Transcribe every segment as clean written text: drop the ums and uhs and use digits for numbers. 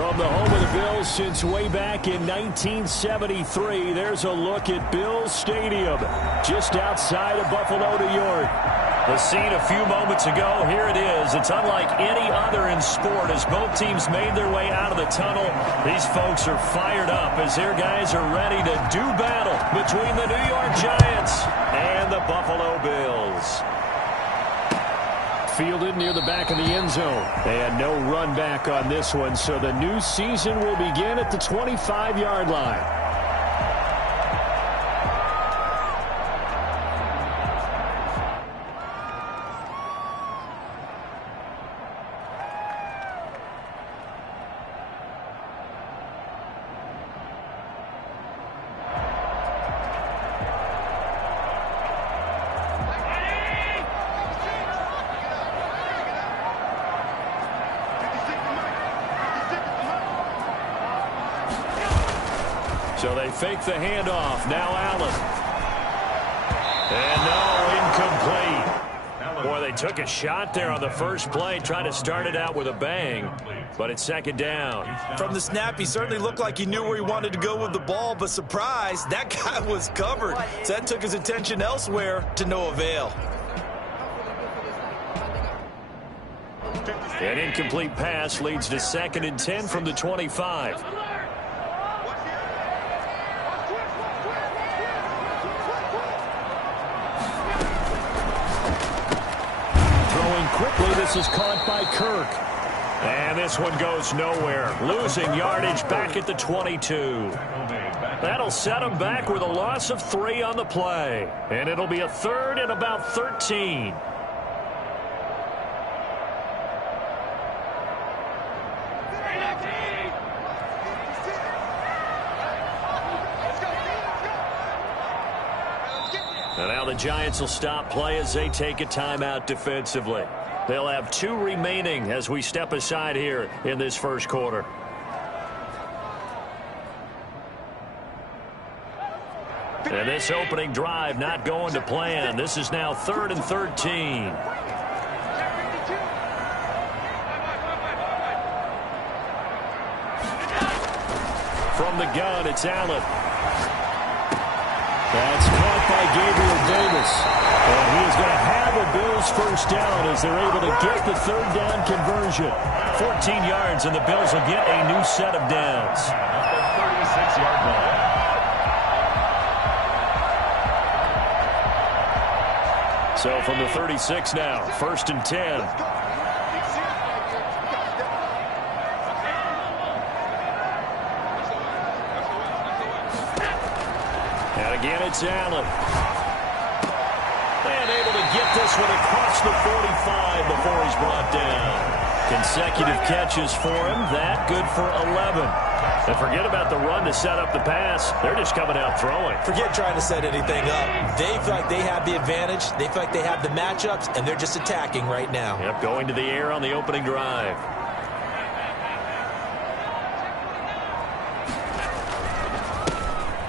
From the home of the Bills since way back in 1973, there's a look at Bills Stadium, just outside of Buffalo, New York. The scene a few moments ago, here it is. It's unlike any other in sport as both teams made their way out of the tunnel. These folks are fired up as their guys are ready to do battle between the New York Giants and the Buffalo Bills. Fielded near the back of the end zone. They had no run back on this one, so the new season will begin at the 25-yard line. So they fake the handoff. Now Allen. And no, incomplete. Boy, they took a shot there on the first play, trying to start it out with a bang, but it's second down. From the snap, he certainly looked like he knew where he wanted to go with the ball, but surprise, that guy was covered. So that took his attention elsewhere to no avail. An incomplete pass leads to 2nd and 10 from the 25. Quickly, this is caught by Kirk. And this one goes nowhere. Losing yardage back at the 22. That'll set them back with a loss of 3 on the play. And it'll be a 3rd and about 13. And now the Giants will stop play as they take a timeout defensively. They'll have 2 remaining as we step aside here in this first quarter. And this opening drive not going to plan. This is now 3rd and 13. From the gun, it's Allen. That's caught by Gabriel Davis. And he is going to have a Bills first down as they're able to get the 3rd down conversion. 14 yards, and the Bills will get a new set of downs. At the 36-yard line. So from the 36 now, 1st and 10. And again, it's Allen. And able to get this one across the 45 before he's brought down. Consecutive catches for him. That good for 11. And forget about the run to set up the pass. They're just coming out throwing. Forget trying to set anything up. They feel like they have the advantage. They feel like they have the matchups, and they're just attacking right now. Yep, going to the air on the opening drive.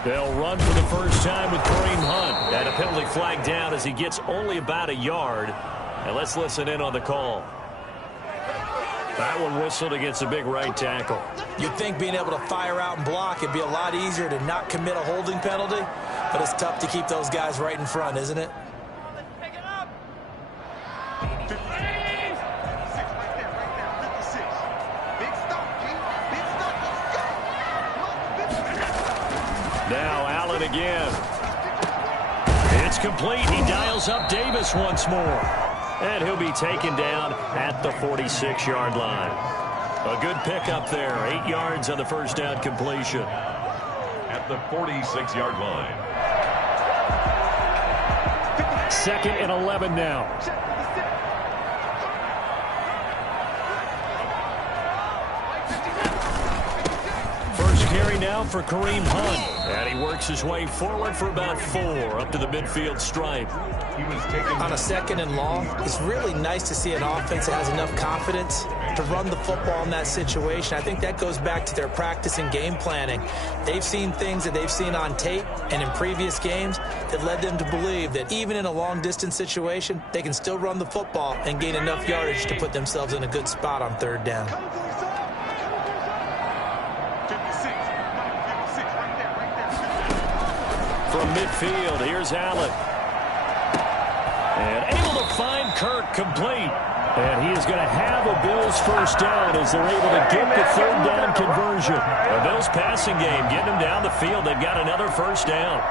They'll run for the first time with Kareem Hunt. And a penalty flag down as he gets only about a yard. And let's listen in on the call. That one whistled against a big right tackle. You'd think being able to fire out and block, it'd be a lot easier to not commit a holding penalty. But it's tough to keep those guys right in front, isn't it? Now Allen again. It's complete. He dials up Davis once more. And he'll be taken down at the 46-yard line. A good pickup there. 8 yards on the first down completion. At the 46-yard line. 2nd and 11 now. First carry now for Kareem Hunt. And he works his way forward for about 4 up to the midfield stripe. He was taken on a 2nd and long. It's really nice to see an offense that has enough confidence to run the football in that situation. I think that goes back to their practice and game planning. They've seen things that they've seen on tape and in previous games that led them to believe that even in a long-distance situation, they can still run the football and gain enough yardage to put themselves in a good spot on 3rd down. from midfield. Here's Allen. And able to find Kirk complete. And he is going to have a Bills first down as they're able to get the third down conversion. The Bills passing game getting them down the field. They've got another first down.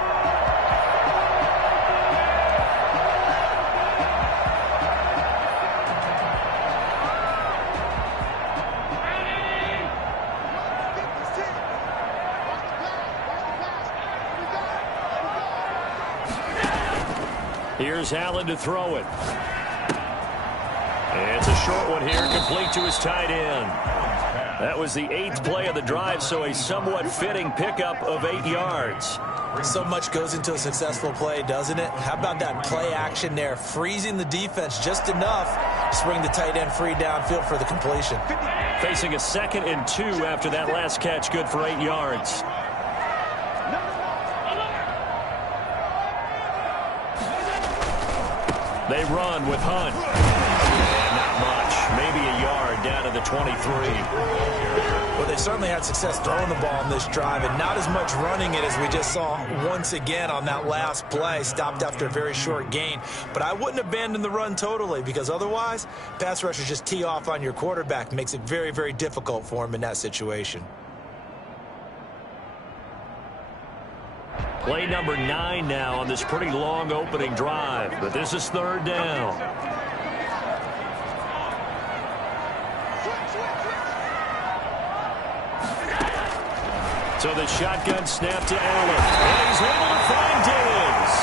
Here's Allen to throw it. It's a short one here, complete to his tight end. That was the 8th play of the drive, so a somewhat fitting pickup of 8 yards. So much goes into a successful play, doesn't it? How about that play action there, freezing the defense just enough to bring the tight end free downfield for the completion. Facing a 2nd and 2 after that last catch, good for 8 yards. They run with Hunt. And not much. Maybe a yard down to the 23. Well, they certainly had success throwing the ball on this drive, and not as much running it as we just saw once again on that last play. Stopped after a very short gain. But I wouldn't abandon the run totally, because otherwise, pass rushers just tee off on your quarterback. Makes it very, very difficult for him in that situation. Play number 9 now on this pretty long opening drive, but this is third down. So the shotgun snap to Allen, and he's able to find Diggs.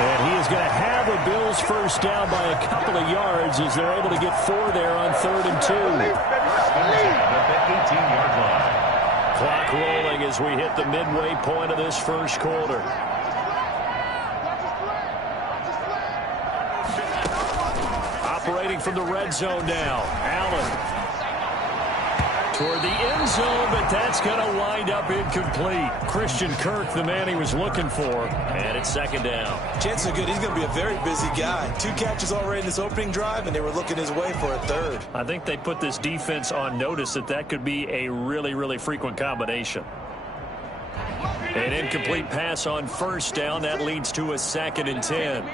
And he is going to have a Bills first down by a couple of yards as they're able to get 4 there on 3rd and 2. At the 18-yard line. Clock rolling as we hit the midway point of this first quarter. Operating from the red zone now. Allen toward the end zone, but that's going to wind up incomplete. Christian Kirk, the man he was looking for, and it's 2nd down. Chances are good he's going to be a very busy guy. 2 catches already in this opening drive, and they were looking his way for a 3rd. I think they put this defense on notice that could be a really, really frequent combination. An incomplete pass on first down. That leads to a 2nd and 10.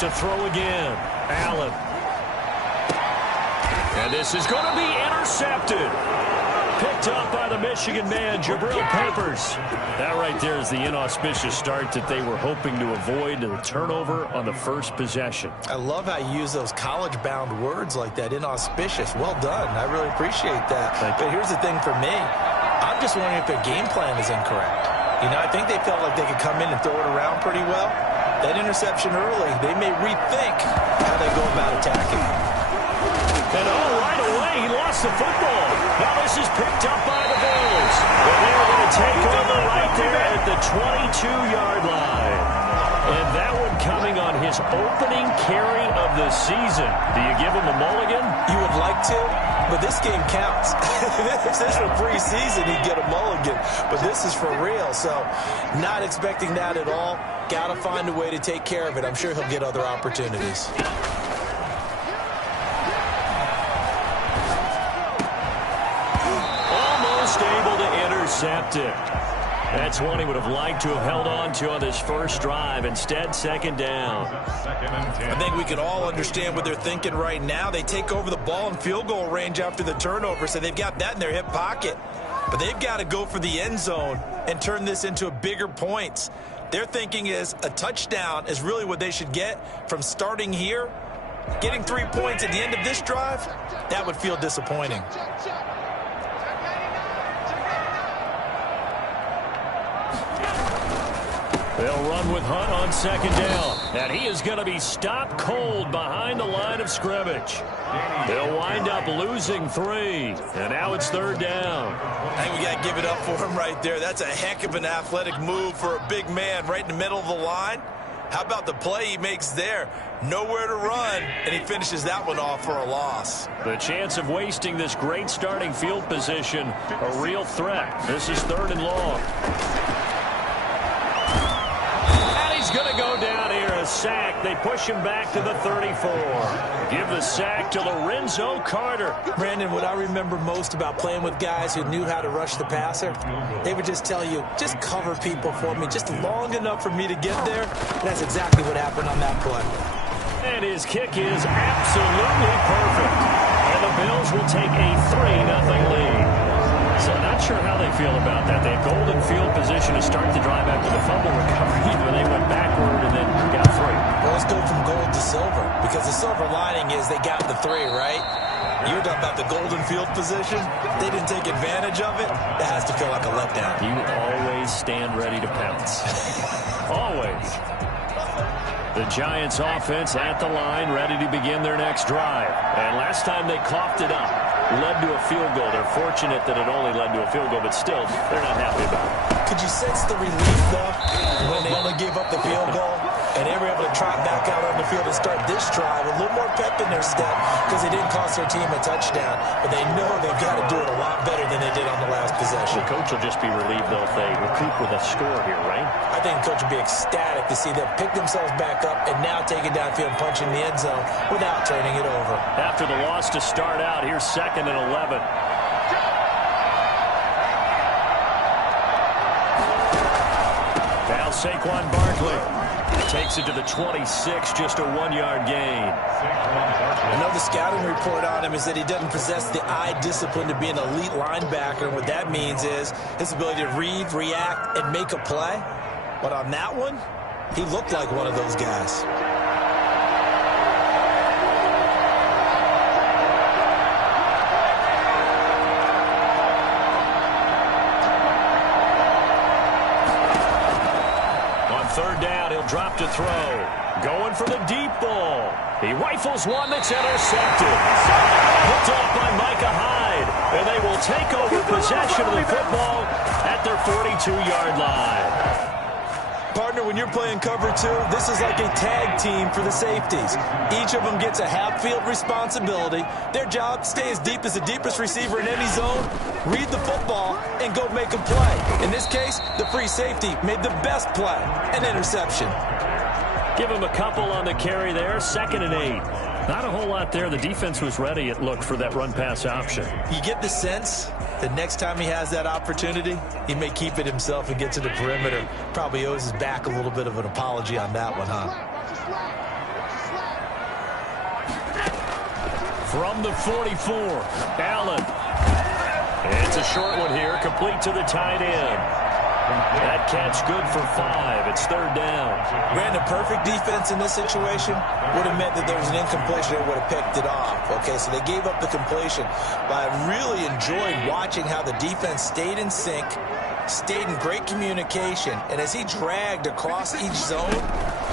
To throw again. Allen. And this is going to be intercepted. Picked up by the Michigan man, Jabril Peppers. That right there is the inauspicious start that they were hoping to avoid, the turnover on the first possession. I love how you use those college-bound words like that, inauspicious. Well done. I really appreciate that. But here's the thing for me. I'm just wondering if their game plan is incorrect. You know, I think they felt like they could come in and throw it around pretty well. That interception early, they may rethink how they go about attacking. And right away, he lost the football. Now this is picked up by the Bills. And they're going to take over right there at the 22-yard line. And that one coming on his opening carry of the season. Do you give him a mulligan? You would like to, but this game counts. If this is for preseason, he'd get a mulligan. But this is for real, so not expecting that at all. Got to find a way to take care of it. I'm sure he'll get other opportunities. Almost able to intercept it. That's one he would have liked to have held on to on this first drive. Instead, 2nd down. I think we can all understand what they're thinking right now. They take over the ball in field goal range after the turnover, so they've got that in their hip pocket. But they've got to go for the end zone and turn this into a bigger points. Their thinking is a touchdown is really what they should get from starting here. Getting 3 points at the end of this drive, that would feel disappointing. They'll run with Hunt on 2nd down. And he is going to be stopped cold behind the line of scrimmage. They'll wind up losing 3. And now it's 3rd down. I think we got to give it up for him right there. That's a heck of an athletic move for a big man right in the middle of the line. How about the play he makes there? Nowhere to run, and he finishes that one off for a loss. The chance of wasting this great starting field position, a real threat. This is 3rd and long. And he's going to go down here, a sack. They push him back to the 34. Give the sack to Lorenzo Carter. Brandon, what I remember most about playing with guys who knew how to rush the passer, they would just tell you, just cover people for me, just long enough for me to get there. And that's exactly what happened on that play. And his kick is absolutely perfect. And the Bills will take a 3-0 lead. So not sure how they feel about that. They had golden field position to start the drive after the fumble recovery, but they went backward and then got 3. Well, let's go from gold to silver, because the silver lining is they got the 3, right? You're talking about the golden field position. They didn't take advantage of it. That has to feel like a letdown. You always stand ready to pounce. Always. The Giants offense at the line, ready to begin their next drive. And last time they coughed it up, led to a field goal. They're fortunate that it only led to a field goal, but still, they're not happy about it. Could you sense the relief, though, when they only gave up the field goal? And they were able to trot back out on the field and start this drive with a little more pep in their step, because they didn't cost their team a touchdown. But they know they've got to do it a lot better than they did on the last possession. The coach will just be relieved, though, if they recoup with a score here, right? I think the coach will be ecstatic to see them pick themselves back up and now take it downfield and punch in the end zone without turning it over. After the loss to start out, here's 2nd and 11. Now Saquon Barkley takes it to the 26, just a 1-yard gain. Another scouting report on him is that he doesn't possess the eye discipline to be an elite linebacker. And what that means is his ability to read, react, and make a play. But on that one, he looked like one of those guys. On 3rd down, he'll drop to throw. Going for the deep ball. He rifles one that's intercepted. Picked off by Micah Hyde. And they will take over possession of the football at their 42-yard line. Partner, when you're playing cover 2, this is like a tag team for the safeties. Each of them gets a half-field responsibility. Their job, stay as deep as the deepest receiver in any zone, read the football, and go make a play. In this case, the free safety made the best play, an interception. Give him a couple on the carry there, 2nd and 8. Not a whole lot there. The defense was ready, it looked, for that run-pass option. You get the sense that next time he has that opportunity, he may keep it himself and get to the perimeter. Probably owes his back a little bit of an apology on that one, huh? From the 44, Allen. It's a short one here, complete to the tight end. That catch good for 5. It's 3rd down. Brandon, perfect defense in this situation would have meant that there was an incompletion that would have picked it off. Okay, so they gave up the completion. But I really enjoyed watching how the defense stayed in sync, stayed in great communication, and as he dragged across each zone,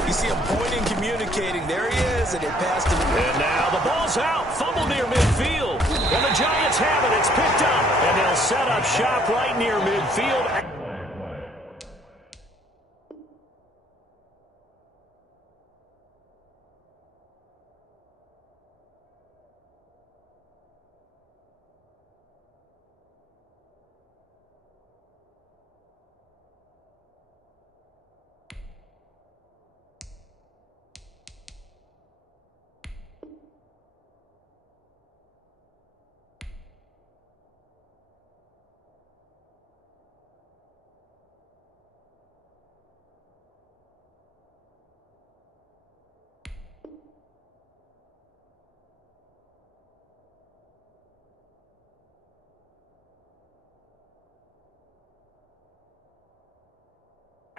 you see him pointing, communicating. There he is, and it passed him. And now the ball's out. Fumble near midfield. And the Giants have it. It's picked up. And they'll set up shop right near midfield.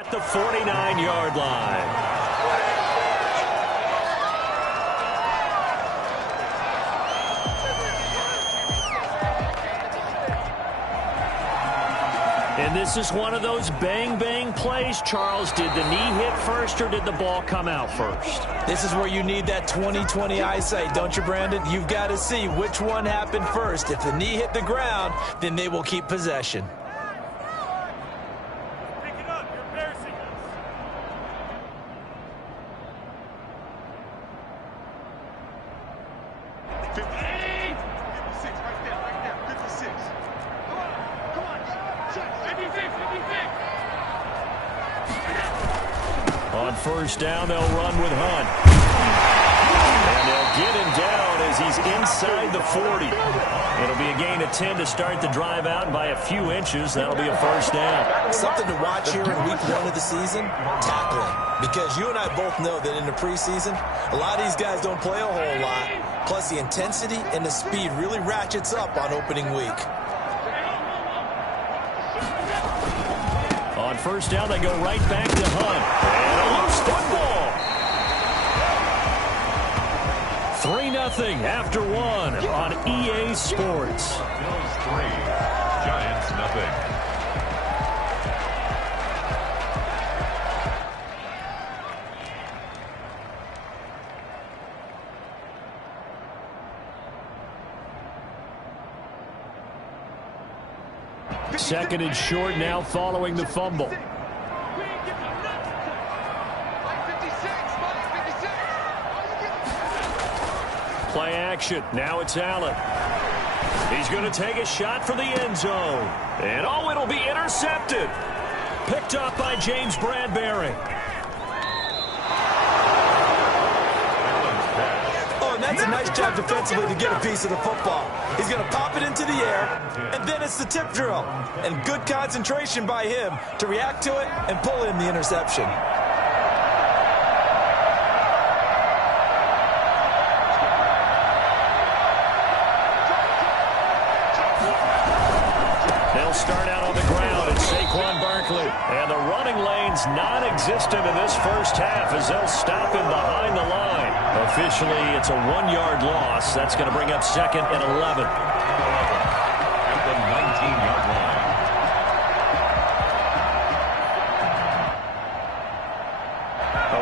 At the 49-yard line. And this is one of those bang-bang plays, Charles. Did the knee hit first or did the ball come out first? This is where you need that 20/20 eyesight, don't you, Brandon? You've got to see which one happened first. If the knee hit the ground, then they will keep possession. On first down, they'll run with Hunt. And they'll get him down as he's inside the 40. It'll be a gain of 10 to start the drive out, and by a few inches, that'll be a first down. Something to watch here in week 1 of the season, tackling. Because you and I both know that in the preseason, a lot of these guys don't play a whole lot. Plus, the intensity and the speed really ratchets up on opening week. On first down, they go right back to Hunt. And a loose football. 3-0 after 1 on EA Sports. Bills 3, Giants nothing. Second and short now following the fumble. Play action. Now it's Allen. He's going to take a shot for the end zone. And oh, it'll be intercepted. Picked up by James Bradbury. That's a nice job defensively to get a piece of the football. He's going to pop it into the air, and then it's the tip drill. And good concentration by him to react to it and pull in the interception. They'll start out on the ground. It's Saquon Barkley. And the running lane's non-existent in this first half as they'll stop him behind the line. Officially, it's a 1-yard loss. That's going to bring up second and 11. At the 19-yard line.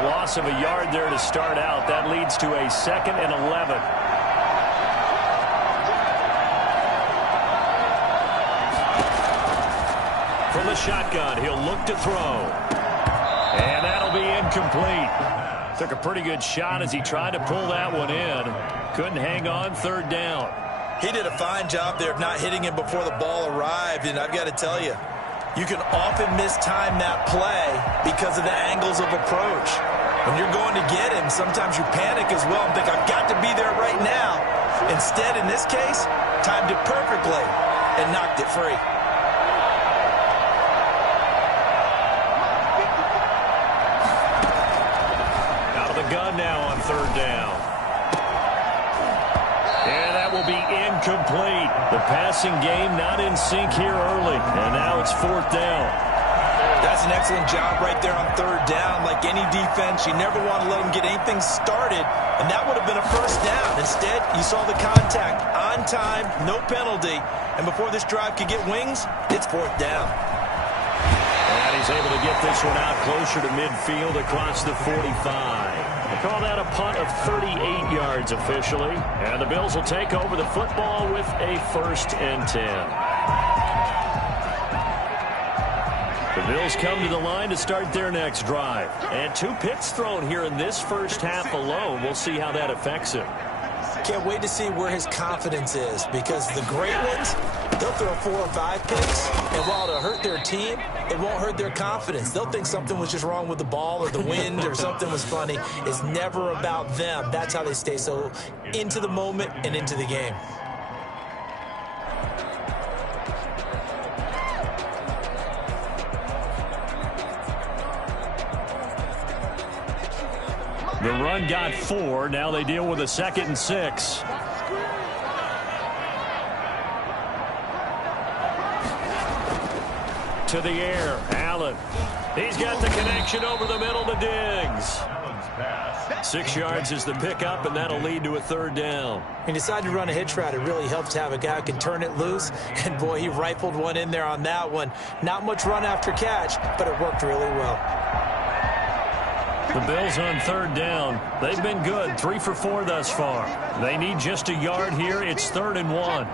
A loss of a yard there to start out. That leads to a second and 11. From the shotgun, he'll look to throw. And that'll be incomplete. Took a pretty good shot as he tried to pull that one in. Couldn't hang on. Third down. He did a fine job there of not hitting him before the ball arrived, and I've got to tell you, you can often mistime that play because of the angles of approach. When you're going to get him, sometimes you panic as well and think, I've got to be there right now. Instead, in this case, timed it perfectly and knocked it free. Gun now on third down. And that will be incomplete. The passing game not in sync here early. And now it's fourth down. That's an excellent job right there on third down. Like any defense, you never want to let them get anything started. And that would have been a first down. Instead, you saw the contact on time, no penalty. And before this drive could get wings, it's fourth down. And he's able to get this one out closer to midfield across the 45. They call that a punt of 38 yards officially. And the Bills will take over the football with a 1st and 10. The Bills come to the line to start their next drive. And 2 picks thrown here in this first half alone. We'll see how that affects him. Can't wait to see where his confidence is, because the great ones, they'll throw 4 or 5 picks, and while it'll hurt their team, it won't hurt their confidence. They'll think something was just wrong with the ball or the wind or something was funny. It's never about them. That's how they stay so into the moment and into the game. The run got 4. Now they deal with a 2nd and 6. To the air, Allen. He's got the connection over the middle to Diggs. 6 yards is the pickup, and that'll lead to a 3rd down. He decided to run a hitch route. It really helps to have a guy who can turn it loose. And, boy, he rifled one in there on that one. Not much run after catch, but it worked really well. The Bills on 3rd down. They've been good, 3 for 4 thus far. They need just a yard here. It's 3rd and 1.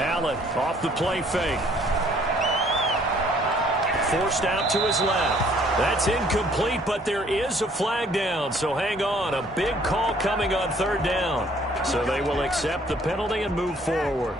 Allen off the play fake. Forced out to his left. That's incomplete, but there is a flag down, so hang on. A big call coming on 3rd down. So they will accept the penalty and move forward.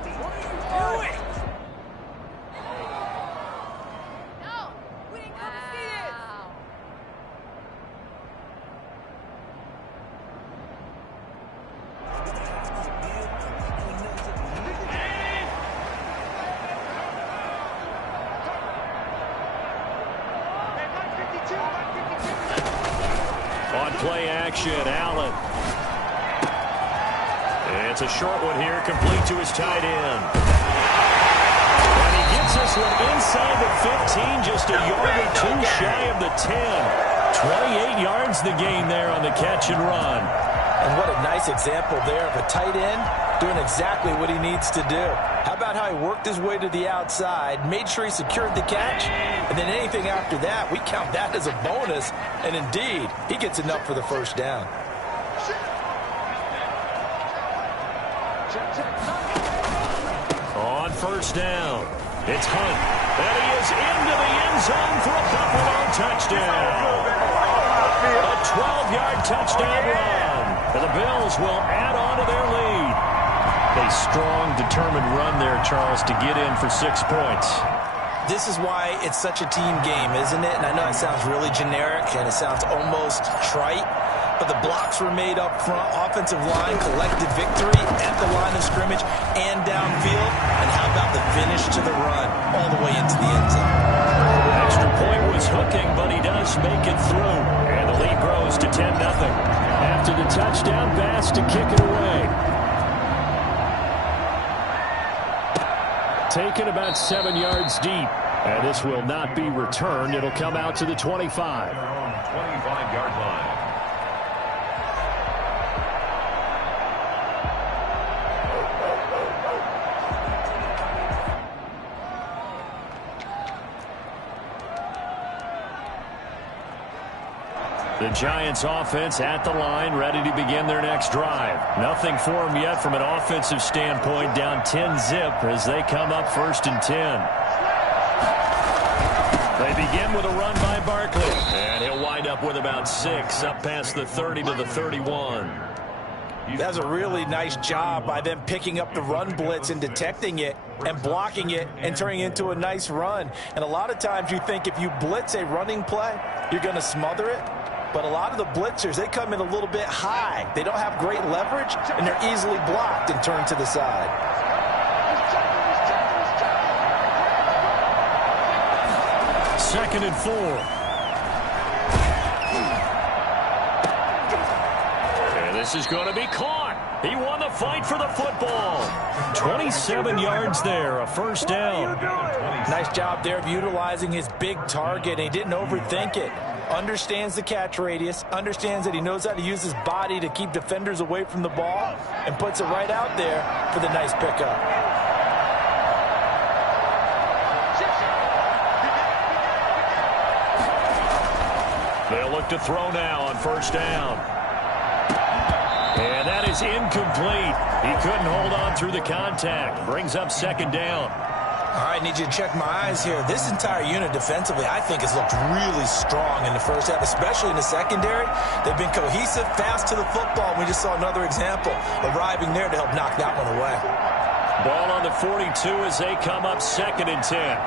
play action. Allen. It's a short one here, complete to his tight end. And he gets this one inside the 15, just a yard or two shy of the 10. 28 yards the gain there on the catch and run. And what a nice example there of a tight end doing exactly what he needs to do. How about how he worked his way to the outside, made sure he secured the catch, and then anything after that, we count that as a bonus. And indeed, he gets enough for the first down. On first down, it's Hunt. And he is into the end zone for a Buffalo touchdown. A 12-yard touchdown run. And the Bills will add on to their lead. A strong, determined run there, Charles, to get in for 6 points. This is why it's such a team game, isn't it? And I know it sounds really generic and it sounds almost trite, but the blocks were made up front. Offensive line, collective victory at the line of scrimmage and downfield. And how about the finish to the run all the way into the end zone? Extra point was hooking, but he does make it through. And the lead grows to 10-0. After the touchdown pass to kick it away. Taken about 7 yards deep. And this will not be returned. It'll come out to the 25. 25-yard line. The Giants offense at the line, ready to begin their next drive. Nothing for them yet from an offensive standpoint, down 10-zip as they come up 1st and 10. They begin with a run by Barkley, and he'll wind up with about 6, up past the 30 to the 31. That's a really nice job by them picking up the run blitz and detecting it and blocking it and turning it into a nice run. And a lot of times you think if you blitz a running play, you're going to smother it. But a lot of the blitzers, they come in a little bit high. They don't have great leverage, and they're easily blocked and turned to the side. 2nd and 4. And this is going to be caught. He won the fight for the football. 27 yards there, a first down. Nice job there of utilizing his big target. He didn't overthink it. Understands the catch radius, understands that he knows how to use his body to keep defenders away from the ball, and puts it right out there for the nice pickup. They'll look to throw now on first down. And that is incomplete. He couldn't hold on through the contact. Brings up 2nd down. All right, need you to check my eyes here. This entire unit defensively, I think, has looked really strong in the first half, especially in the secondary. They've been cohesive, fast to the football. We just saw another example arriving there to help knock that one away. Ball on the 42 as they come up 2nd and 10.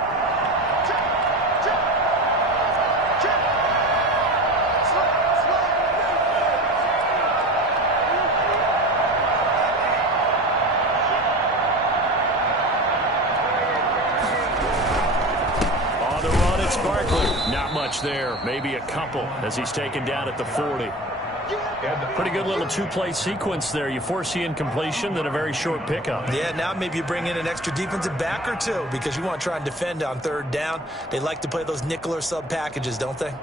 There, maybe a couple as he's taken down at the 40. Pretty good little two-play sequence there. You force the incompletion, then a very short pickup. Yeah, now maybe you bring in an extra defensive back or two because you want to try and defend on 3rd down. They like to play those nickel or sub packages, don't they?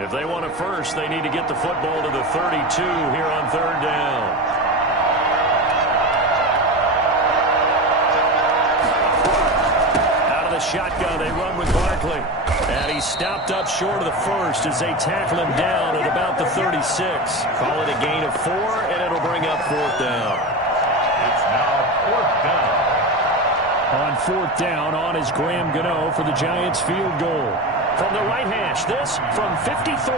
If they want it first, they need to get the football to the 32 here on 3rd down. Out of the shotgun, they run with Barkley. And he's stopped up short of the 1st as they tackle him down at about the 36. Call it a gain of 4, and it'll bring up 4th down. It's now 4th down. On 4th down, on is Graham Gano for the Giants field goal. From the right hash, this from 53.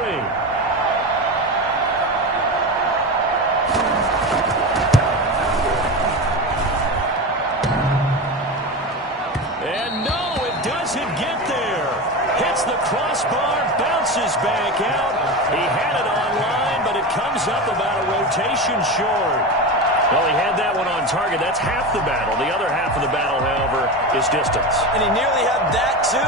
And no, it doesn't get there. Hits the crossbar, bounces back out. He had it online, but it comes up about a rotation short. Well, he had that one on target. That's half the battle. The other half of the battle, however, is distance. And he nearly had that, too.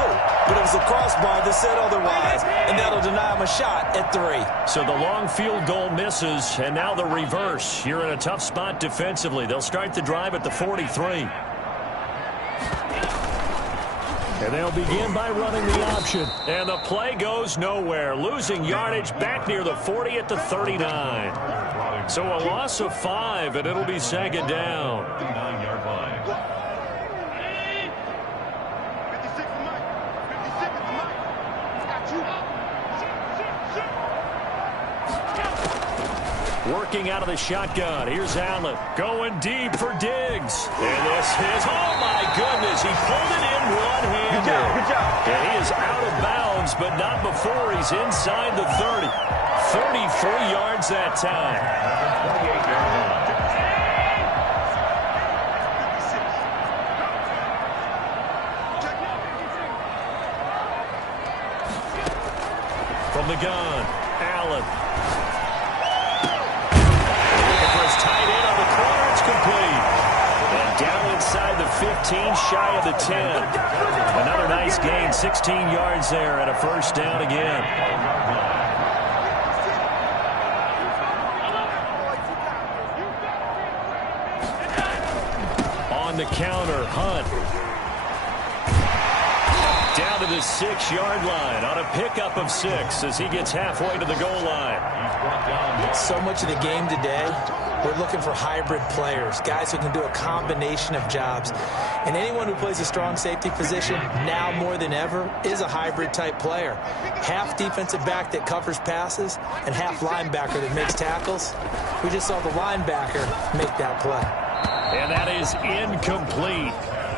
But it was the crossbar that said otherwise, and that'll deny him a shot at 3. So the long field goal misses, and now the reverse. You're in a tough spot defensively. They'll start the drive at the 43. And they'll begin by running the option. And the play goes nowhere. Losing yardage back near the 40 at the 39. So a loss of 5, and it'll be second down. 39-yard line. Working out of the shotgun. Here's Allen going deep for Diggs. And this is, oh my goodness, he pulled it in one-handed. Good job. And he is out of bounds, but not before he's inside the 30. 33 yards that time. 28-yard line. From the gun, Allen. Tight end on the corner, it's complete. And down inside the 15, shy of the 10. Another nice gain, 16 yards there, and a first down again. On the counter, Hunt. Down to the 6-yard line on a pickup of 6 as he gets halfway to the goal line. So much of the game today, we're looking for hybrid players, guys who can do a combination of jobs. And anyone who plays a strong safety position, now more than ever, is a hybrid-type player. Half defensive back that covers passes and half linebacker that makes tackles. We just saw the linebacker make that play. And that is incomplete.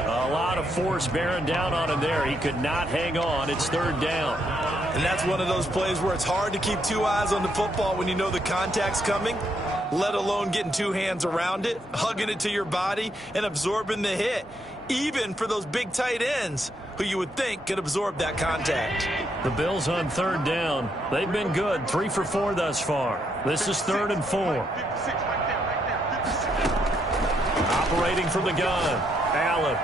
A lot of force bearing down on him there. He could not hang on. It's third down. And that's one of those plays where it's hard to keep 2 eyes on the football when you know the contact's coming, let alone getting 2 hands around it, hugging it to your body, and absorbing the hit, even for those big tight ends who you would think could absorb that contact. The Bills on third down. They've been good, 3 for 4 thus far. This is 3rd and 4. Operating from the gun, Allen.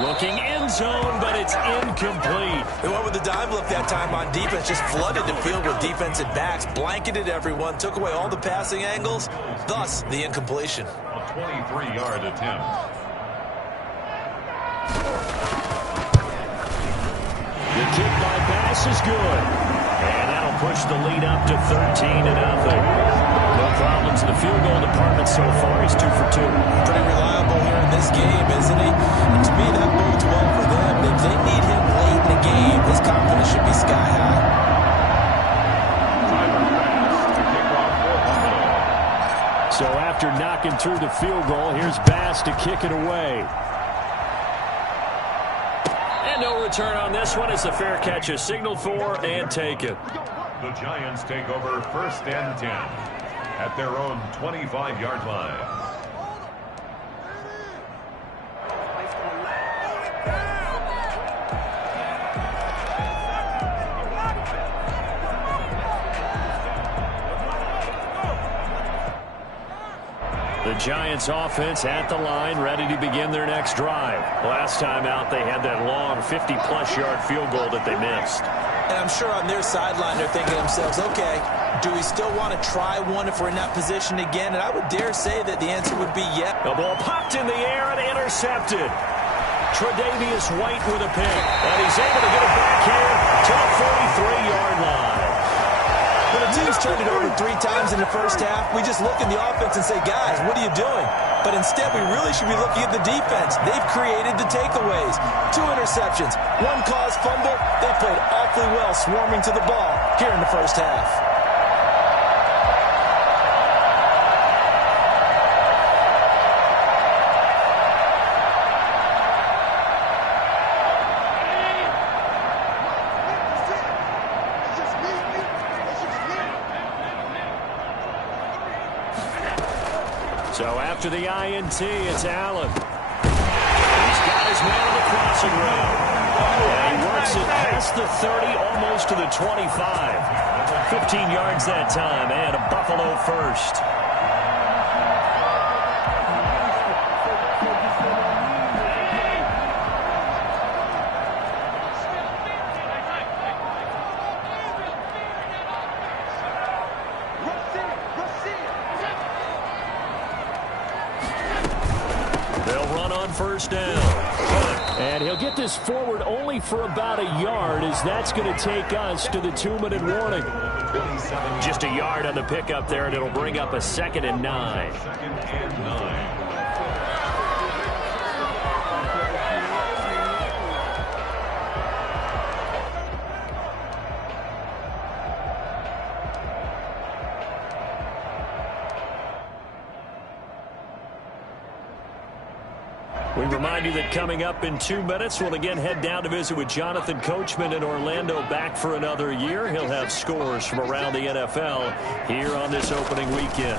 Looking end zone, but it's incomplete. They went with the dime look that time on defense, just flooded the field with defensive backs, blanketed everyone, took away all the passing angles, thus the incompletion. A 23-yard attempt. The kick by Bass is good. And that'll push the lead up to 13-0. No problems in the field goal department so far. He's 2 for 2. Pretty reliable here in this game, isn't he? And to me, that bodes well for them. If they need him late in the game, his confidence should be sky high. So after knocking through the field goal, here's Bass to kick it away. And no return on this one as the fair catch is signaled for and taken. The Giants take over 1st and 10 at their own 25-yard line. The Giants offense at the line, ready to begin their next drive. Last time out, they had that long 50-plus yard field goal that they missed. And I'm sure on their sideline they're thinking to themselves, okay, do we still want to try one if we're in that position again? And I would dare say that the answer would be yes. The ball popped in the air and intercepted. Tre'Davious White with a pick. And he's able to get it back here to the 43-yard line. When the team's turned it over 3 times in the first half, we just look at the offense and say, guys, what are you doing? But instead, we really should be looking at the defense. They've created the takeaways. 2 interceptions, 1 caused fumble. They played awfully well swarming to the ball here in the first half. So after the INT, it's Allen. He's got his man on the crossing route. And he works it past the 30, almost to the 25. 15 yards that time, and a Buffalo first. first down. And he'll get this forward only for about a yard, as that's going to take us to the 2-minute warning. Just a yard on the pickup there, and it'll bring up a 2nd and 9. Second and 9. We remind you that coming up in 2 minutes, we'll again head down to visit with Jonathan Coachman in Orlando, back for another year. He'll have scores from around the NFL here on this opening weekend.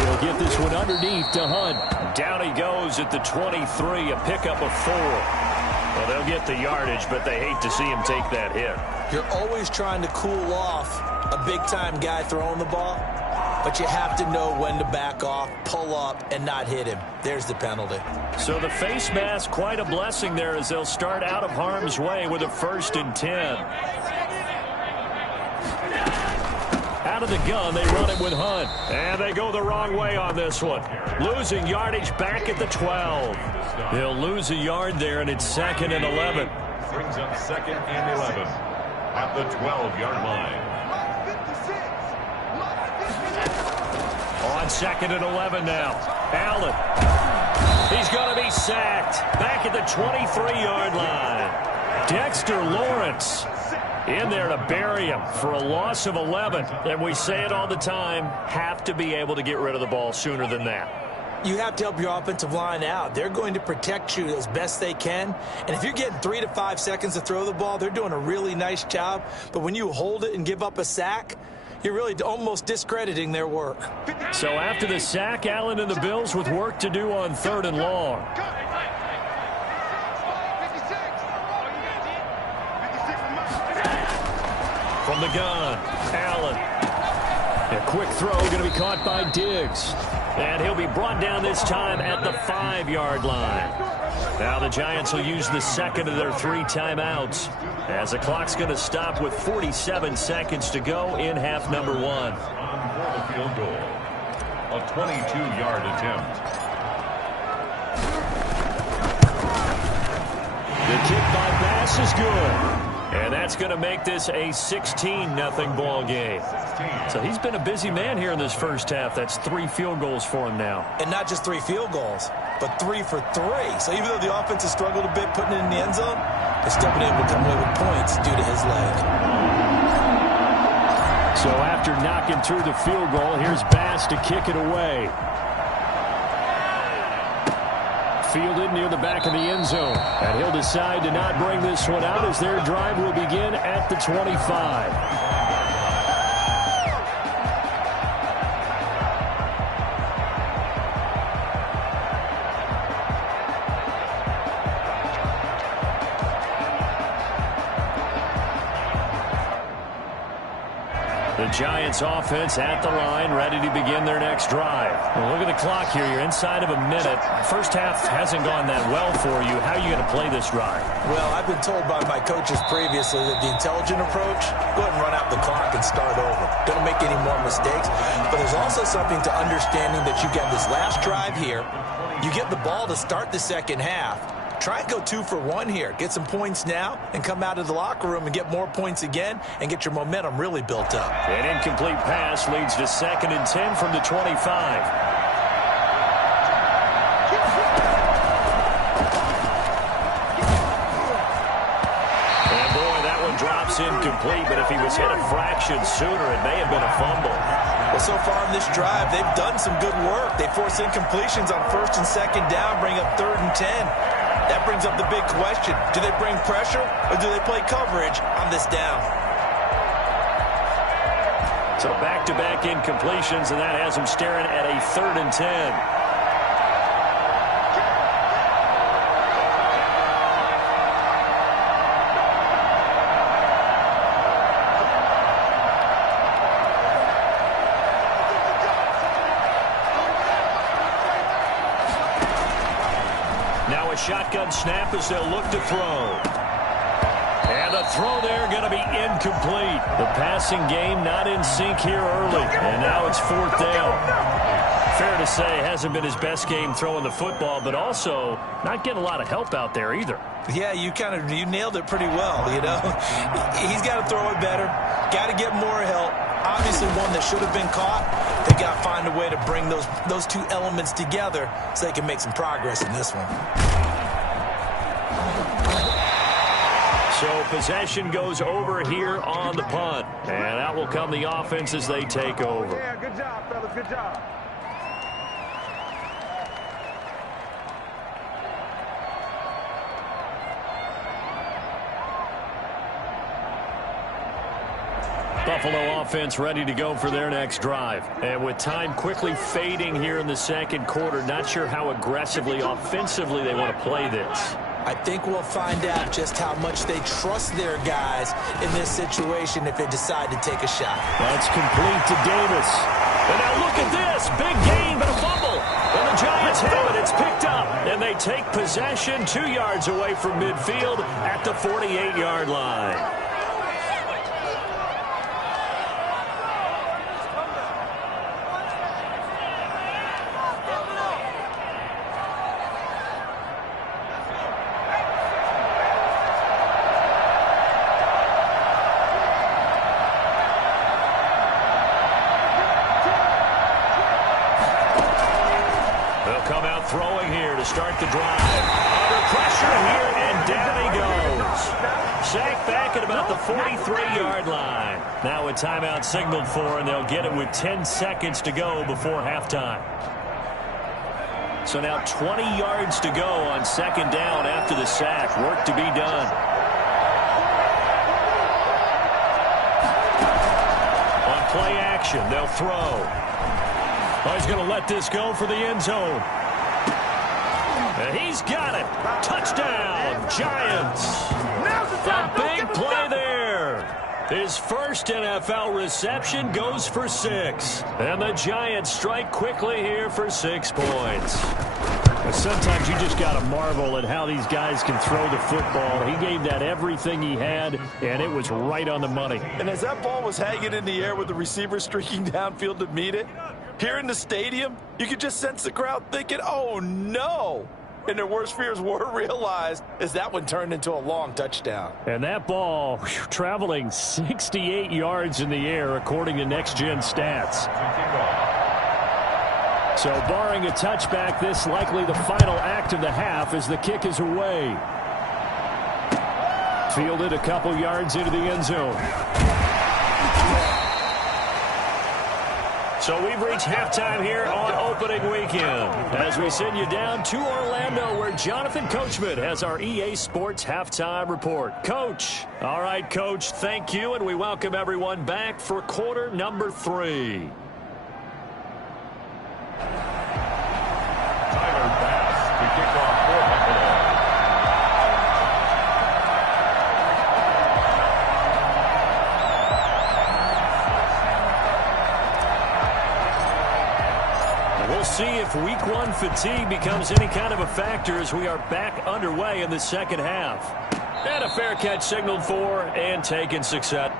He'll get this one underneath to Hunt. Down he goes at the 23, a pickup of 4. Well, they'll get the yardage, but they hate to see him take that hit. You're always trying to cool off a big-time guy throwing the ball, but you have to know when to back off, pull up, and not hit him. There's the penalty. So the face mask, quite a blessing there, as they'll start out of harm's way with a 1st and 10. Out of the gun, they run it with Hunt. And they go the wrong way on this one. Losing yardage back at the 12. They'll lose a yard there, and it's 2nd and 11. Brings up 2nd and 11 at the 12-yard line. On 2nd and 11 now. Allen. He's going to be sacked. Back at the 23-yard line. Dexter Lawrence in there to bury him for a loss of 11. And we say it all the time, have to be able to get rid of the ball sooner than that. You have to help your offensive line out. They're going to protect you as best they can. And if you're getting 3 to 5 seconds to throw the ball, they're doing a really nice job. But when you hold it and give up a sack, you're really almost discrediting their work. So after the sack, Allen and the Bills with work to do on 3rd and long. From the gun, Allen. A quick throw going to be caught by Diggs. And he'll be brought down this time at the 5-yard line. Now the Giants will use the 2nd of their 3 timeouts, as the clock's going to stop with 47 seconds to go in half number 1. On for the field goal. A 22-yard attempt. The kick by Bass is good. And that's going to make this a 16-0 ball game. So he's been a busy man here in this first half. That's 3 field goals for him now. And not just 3 field goals, but 3 for 3. So even though the offense has struggled a bit putting it in the end zone, they've still been able to come away with points due to his leg. So after knocking through the field goal, here's Bass to kick it away. Fielded near the back of the end zone. And he'll decide to not bring this one out, as their drive will begin at the 25. The Giants offense at the line, ready to begin their next drive. Well, look at the clock here. You're inside of a minute. First half hasn't gone that well for you. How are you going to play this drive? Well, I've been told by my coaches previously that the intelligent approach, go ahead and run out the clock and start over. Don't make any more mistakes. But there's also something to understanding that you get this last drive here. You get the ball to start the second half. Try and go 2 for 1 here. Get some points now and come out of the locker room and get more points again and get your momentum really built up. An incomplete pass leads to 2nd and 10 from the 25. And boy, that one drops incomplete, but if he was hit a fraction sooner, it may have been a fumble. Well, so far in this drive, they've done some good work. They force incompletions on 1st and 2nd down, bring up 3rd and 10. That brings up the big question. Do they bring pressure or do they play coverage on this down? So back-to-back incompletions, and that has them staring at a 3rd and 10. Now a shotgun snap as they'll look to throw. And the throw there going to be incomplete. The passing game not in sync here early. And now it's 4th down. Fair to say, hasn't been his best game throwing the football, but also not getting a lot of help out there either. Yeah, you nailed it pretty well, you know. He's got to throw it better, got to get more help. Obviously one that should have been caught. They got to find a way to bring those two elements together so they can make some progress in this one. So possession goes over here on the punt. And out will come the offense as they take over. Yeah, good job, fellas, good job. Buffalo offense ready to go for their next drive. And with time quickly fading here in the second quarter, not sure how aggressively, offensively they want to play this. I think we'll find out just how much they trust their guys in this situation if they decide to take a shot. That's complete to Davis. And now look at this. Big gain, but a fumble. And the Giants have it. It's picked up. And they take possession 2 yards away from midfield at the 48-yard line. Throwing here to start the drive. Under pressure here, and down he goes. Sacked back at about the 43-yard line. Now a timeout signaled for, and they'll get it with 10 seconds to go before halftime. So now 20 yards to go on second down after the sack. Work to be done. On play action, they'll throw. Oh, he's going to let this go for the end zone. And he's got it. Touchdown, Giants. A big play there. His first NFL reception goes for 6. And the Giants strike quickly here for 6 points. Sometimes you just got to marvel at how these guys can throw the football. He gave that everything he had, and it was right on the money. And as that ball was hanging in the air with the receiver streaking downfield to meet it, here in the stadium, you could just sense the crowd thinking, oh, no. And their worst fears were realized as that one turned into a long touchdown. And that ball traveling 68 yards in the air, according to Next Gen Stats. So barring a touchback, this likely the final act of the half as the kick is away. Fielded a couple yards into the end zone. So we've reached halftime here on opening weekend as we send you down to Orlando where Jonathan Coachman has our EA Sports halftime report. Coach. All right, Coach, thank you, and we welcome everyone back for quarter number 3. Tyler Bass to kick off for Buffalo. We'll see if week 1 fatigue becomes any kind of a factor as we are back underway in the second half. And a fair catch signaled for and taken success.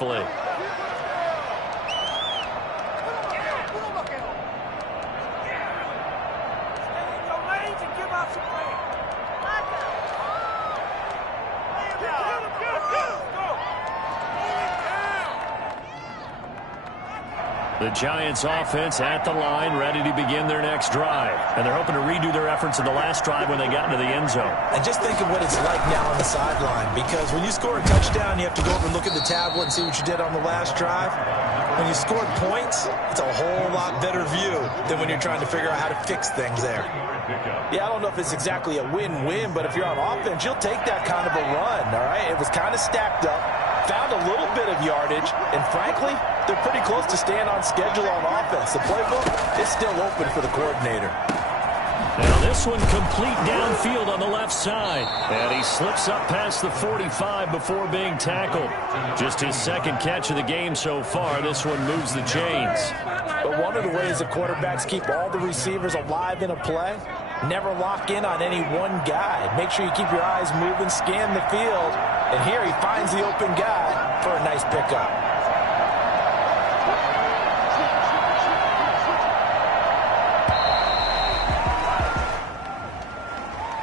successfully. The Giants offense at the line, ready to begin their next drive. And they're hoping to redo their efforts in the last drive when they got into the end zone. And just think of what it's like now on the sideline, because when you score a touchdown, you have to go over and look at the tablet and see what you did on the last drive. When you scored points, it's a whole lot better view than when you're trying to figure out how to fix things there. Yeah, I don't know if it's exactly a win-win, but if you're on offense, you'll take that kind of a run, all right? It was kind of stacked up, found a little bit of yardage, and frankly, they're pretty close to staying on schedule on offense. The playbook is still open for the coordinator. Now this one complete downfield on the left side. And he slips up past the 45 before being tackled. Just his second catch of the game so far. This one moves the chains. But one of the ways the quarterbacks keep all the receivers alive in a play, never lock in on any one guy. Make sure you keep your eyes moving, scan the field. And here he finds the open guy for a nice pickup.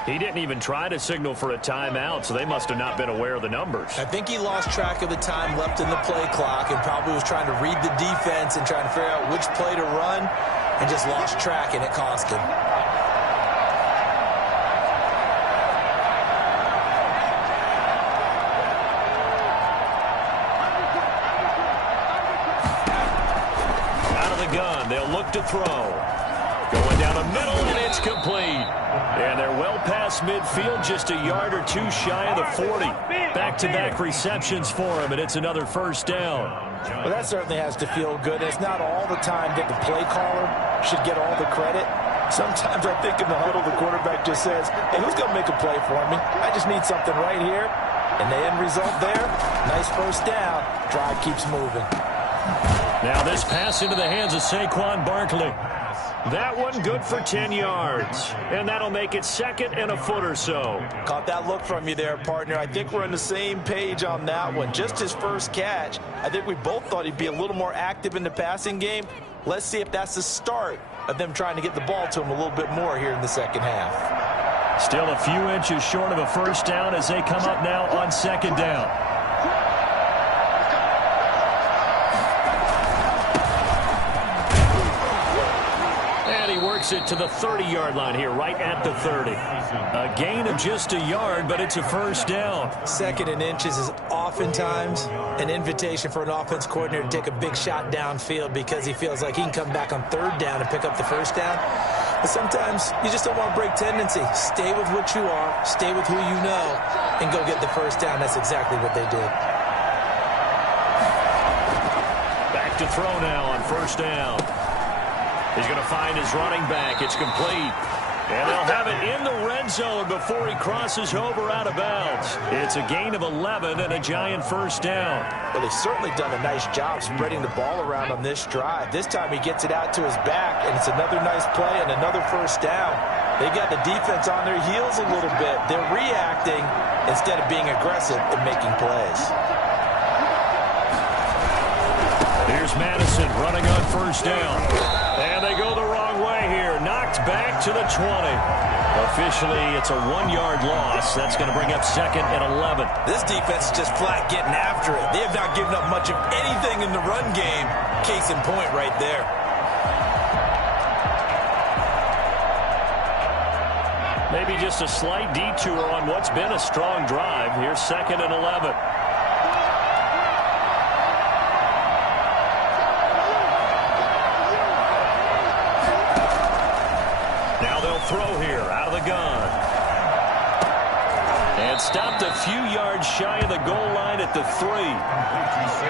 He didn't even try to signal for a timeout, so they must have not been aware of the numbers. I think he lost track of the time left in the play clock and probably was trying to read the defense and trying to figure out which play to run and just lost track, and it cost him. Out of the gun, they'll look to throw. Going down the middle, and it's complete. And they're well past midfield, just a yard or two shy of the 40. Back-to-back receptions for him, and it's another first down. Well, that certainly has to feel good. It's not all the time that the play caller should get all the credit. Sometimes I think in the huddle, the quarterback just says, hey, who's going to make a play for me? I just need something right here. And the end result there, nice first down. Drive keeps moving. Now this pass into the hands of Saquon Barkley. That one good for 10 yards. And that'll make it second and a foot or so. Caught that look from you there, partner. I think we're on the same page on that one. Just his first catch. I think we both thought he'd be a little more active in the passing game. Let's see if that's the start of them trying to get the ball to him a little bit more here in the second half. Still a few inches short of a first down as they come up now on second down. Works it to the 30-yard line here, right at the 30. A gain of just a yard, but it's a first down. Second and inches is oftentimes an invitation for an offense coordinator to take a big shot downfield because he feels like he can come back on third down and pick up the first down. But sometimes you just don't want to break tendency. Stay with what you are, stay with who you know, and go get the first down. That's exactly what they did. Back to throw now on first down. He's going to find his running back. It's complete. And they'll have it in the red zone before he crosses over out of bounds. It's a gain of 11 and a Giant first down. Well, they've certainly done a nice job spreading the ball around on this drive. This time he gets it out to his back, and it's another nice play and another first down. They got the defense on their heels a little bit. They're reacting instead of being aggressive and making plays. Here's Madison running on first down. And they go the wrong way here. Knocked back to the 20. Officially, it's a 1-yard loss. That's going to bring up second and 11. This defense is just flat getting after it. They have not given up much of anything in the run game. Case in point right there. Maybe just a slight detour on what's been a strong drive. Here's second and 11. Throw here out of the gun. And stopped a few yards shy of the goal line at the 3.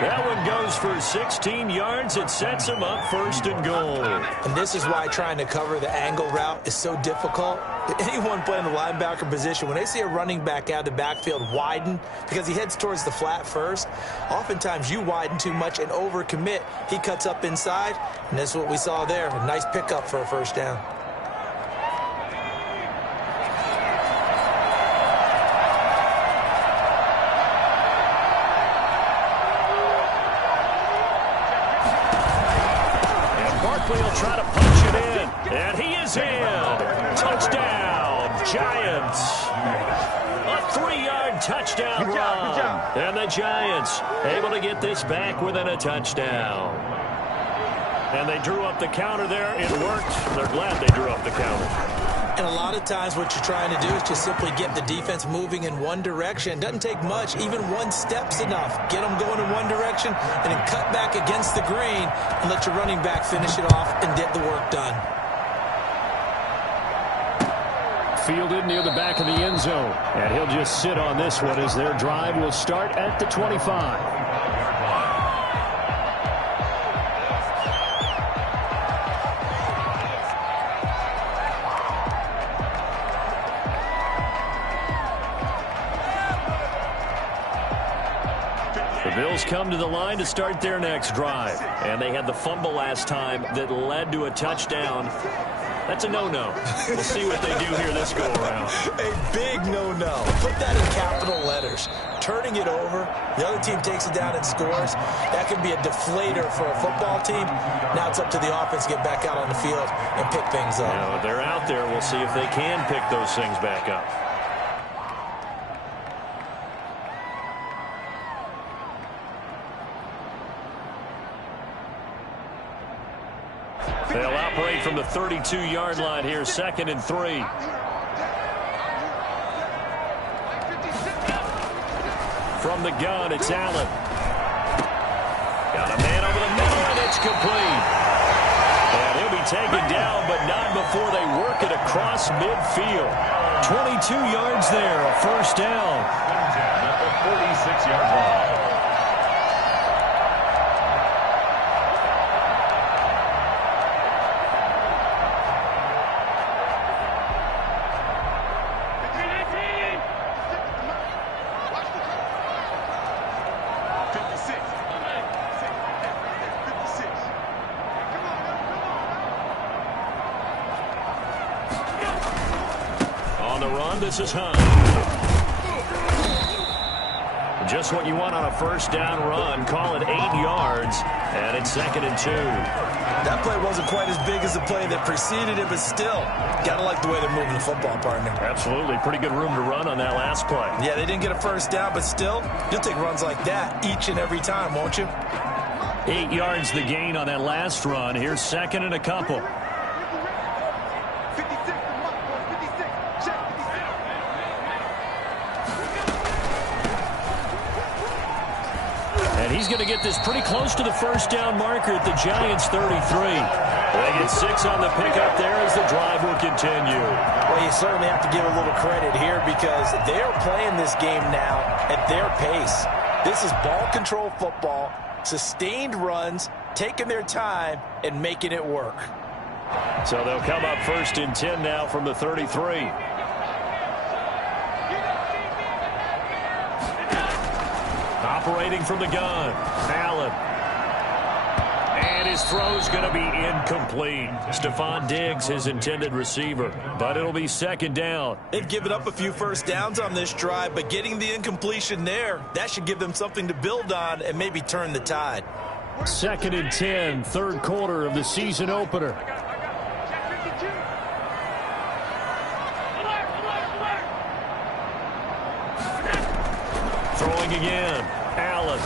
That one goes for 16 yards. It sets him up first and goal. And this is why trying to cover the angle route is so difficult. Anyone playing the linebacker position, when they see a running back out of the backfield widen because he heads towards the flat first, oftentimes you widen too much and overcommit. He cuts up inside, and that's what we saw there. A nice pickup for a first down. Giants. A 3-yard touchdown Good job. And the Giants able to get this back within a touchdown. And they drew up the counter there. It worked. They're glad they drew up the counter. And a lot of times what you're trying to do is just simply get the defense moving in one direction. Doesn't take much. Even one step's enough. Get them going in one direction and then cut back against the green and let your running back finish it off and get the work done. Fielded near the back of the end zone. And he'll just sit on this one as their drive will start at the 25. Bills come to the line to start their next drive. And they had the fumble last time that led to a touchdown. That's a no-no. We'll see what they do here this go-around. A big no-no. Put that in capital letters. Turning it over, the other team takes it down and scores. That can be a deflator for a football team. Now it's up to the offense to get back out on the field and pick things up. You know, they're out there. We'll see if they can pick those things back up. They'll operate from the 32-yard line here, 2nd and 3. From the gun, it's Allen. Got a man over the middle, and it's complete. And he'll be taken down, but not before they work it across midfield. 22 yards there, a first down. At the 46-yard line. This is Hunt. Just what you want on a first down run. Call it 8 yards, and it's 2nd and 2. That play wasn't quite as big as the play that preceded it, but still, gotta like the way they're moving the football, partner. Absolutely. Pretty good room to run on that last play. Yeah, they didn't get a first down, but still, you'll take runs like that each and every time, won't you? 8 yards the gain on that last run. Here's 2nd and a couple. And he's going to get this pretty close to the first down marker at the Giants' 33. They get 6 on the pickup there as the drive will continue. Well, you certainly have to give a little credit here because they are playing this game now at their pace. This is ball control football, sustained runs, taking their time, and making it work. So they'll come up 1st and 10 now from the 33. Operating from the gun, Allen. And his throw's going to be incomplete. Stephon Diggs, his intended receiver. But it'll be 2nd down. They've given up a few first downs on this drive, but getting the incompletion there, that should give them something to build on and maybe turn the tide. 2nd and 10, 3rd quarter of the season opener. Throwing again, Allen.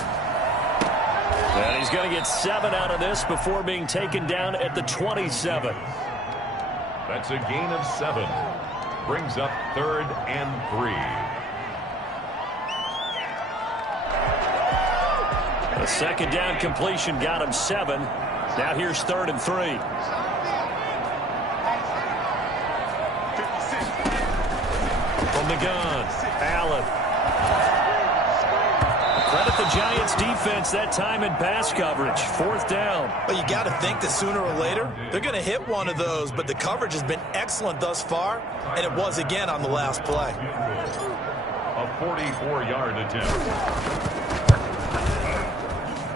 And he's going to get 7 out of this before being taken down at the 27. That's a gain of 7. Brings up 3rd and 3. A 2nd down completion got him 7. Now here's 3rd and 3. From the gun, Allen. Credit the Giants defense that time in pass coverage. 4th down. Well, you got to think that sooner or later they're going to hit one of those, but the coverage has been excellent thus far, and it was again on the last play. A 44-yard attempt.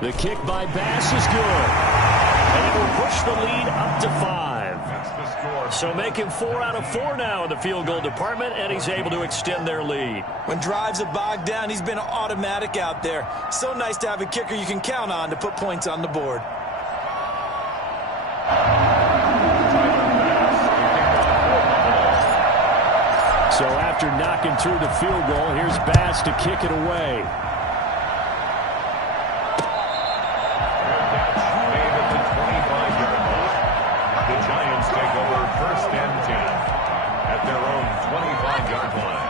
The kick by Bass is good. And it will push the lead up to 5. That's the score. So making 4 out of 4 now in the field goal department, and he's able to extend their lead. When drives are bogged down, he's been automatic out there. So nice to have a kicker you can count on to put points on the board. So after knocking through the field goal, here's Bass to kick it away. Made at the 25-yard line. The Giants take over 1st and 10 at their own 25-yard line.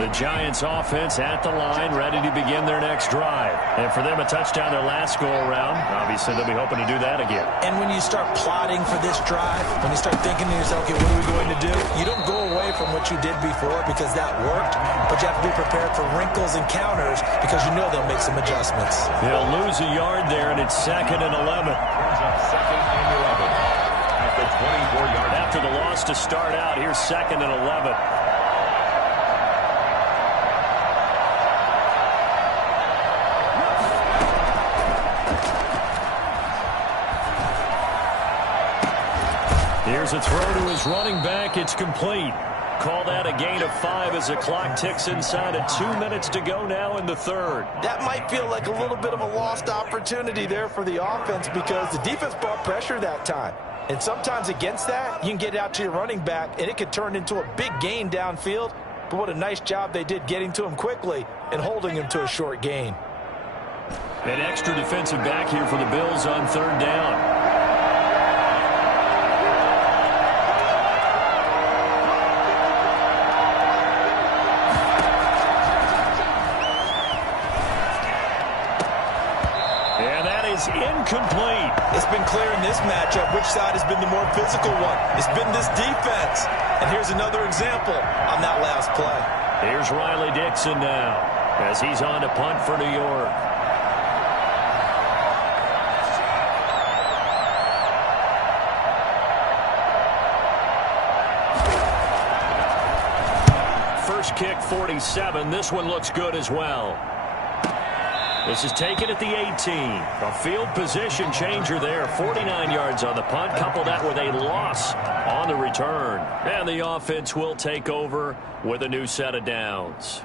The Giants offense at the line, ready to begin their next drive. And for them, a touchdown their last go-around. Obviously, they'll be hoping to do that again. And when you start plotting for this drive, when you start thinking to yourself, okay, what are we going to do? You don't go away from what you did before because that worked, but you have to be prepared for wrinkles and counters because you know they'll make some adjustments. They'll lose a yard there, and it's 2nd and 11. Brings up 2nd and 11 at the 24-yard line. After the loss to start out, here's 2nd and 11. Here's a throw to his running back. It's complete. Call that a gain of 5 as the clock ticks inside of 2 minutes to go now in the third. That might feel like a little bit of a lost opportunity there for the offense because the defense brought pressure that time. And sometimes against that, you can get out to your running back, and it could turn into a big gain downfield. But what a nice job they did getting to him quickly and holding him to a short gain. An extra defensive back here for the Bills on 3rd down. Incomplete. It's been clear in this matchup which side has been the more physical one. It's been this defense. And here's another example on that last play. Here's Riley Dixon now as he's on to punt for New York. First kick, 47. This one looks good as well. This is taken at the 18. A field position changer there. 49 yards on the punt. Couple that with a loss on the return. And the offense will take over with a new set of downs.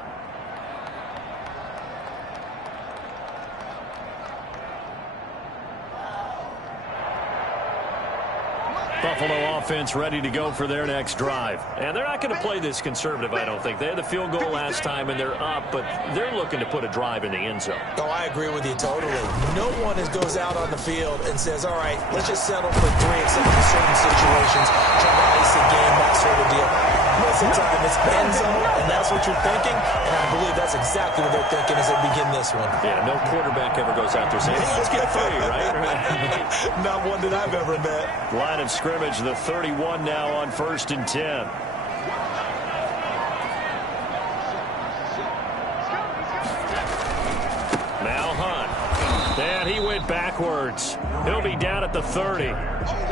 Buffalo offense ready to go for their next drive. And they're not going to play this conservative, I don't think. They had the field goal last time, and they're up, but they're looking to put a drive in the end zone. Oh, I agree with you totally. No one goes out on the field and says, all right, let's just settle for 3 except in certain situations, try to ice a game, that sort of deal. Most of the time, it's end zone, and that's what you're thinking, and I believe that's exactly what they're thinking as they begin this one. Yeah, no quarterback ever goes out there saying, hey, let's get 3, right? Not one that I've ever met. Line of scrimmage, the 31 now on 1st and 10. Now Hunt. And he went backwards. He'll be down at the 30.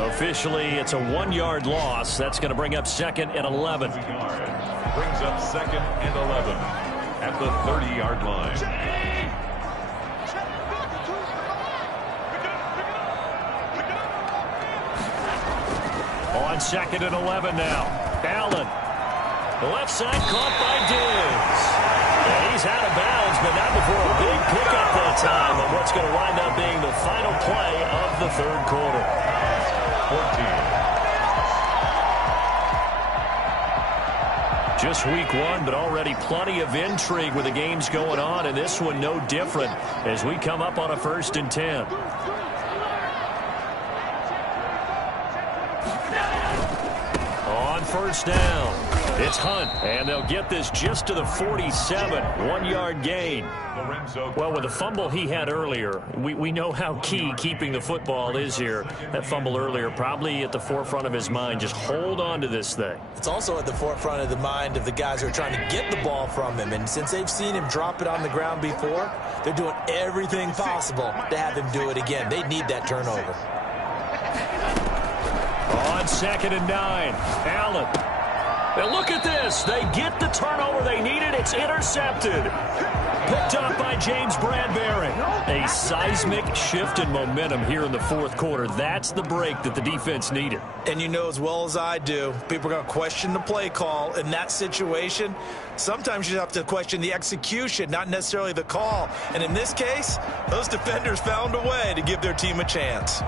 Officially, it's a 1-yard loss. That's going to bring up 2nd and 11. Brings up 2nd and 11 at the 30-yard line. On 2nd and 11 now. Allen. The left side caught by Diggs. And he's out of bounds, but not before a big pickup that time on what's going to wind up being the final play of the third quarter. 14. Just week 1, but already plenty of intrigue with the games going on, and this one no different as we come up on a 1st and 10. On 1st down, it's Hunt, and they'll get this just to the 47, 1-yard gain. Well, with the fumble he had earlier, we know how key keeping the football is here. That fumble earlier probably at the forefront of his mind. Just hold on to this thing. It's also at the forefront of the mind of the guys who are trying to get the ball from him. And since they've seen him drop it on the ground before, they're doing everything possible to have him do it again. They need that turnover. On 2nd and 9, Allen. Now look at this. They get the turnover they needed. It's intercepted. Picked up by James Bradbury. A seismic shift in momentum here in the fourth quarter. That's the break that the defense needed. And you know as well as I do, people are going to question the play call in that situation. Sometimes you have to question the execution, not necessarily the call. And in this case, those defenders found a way to give their team a chance.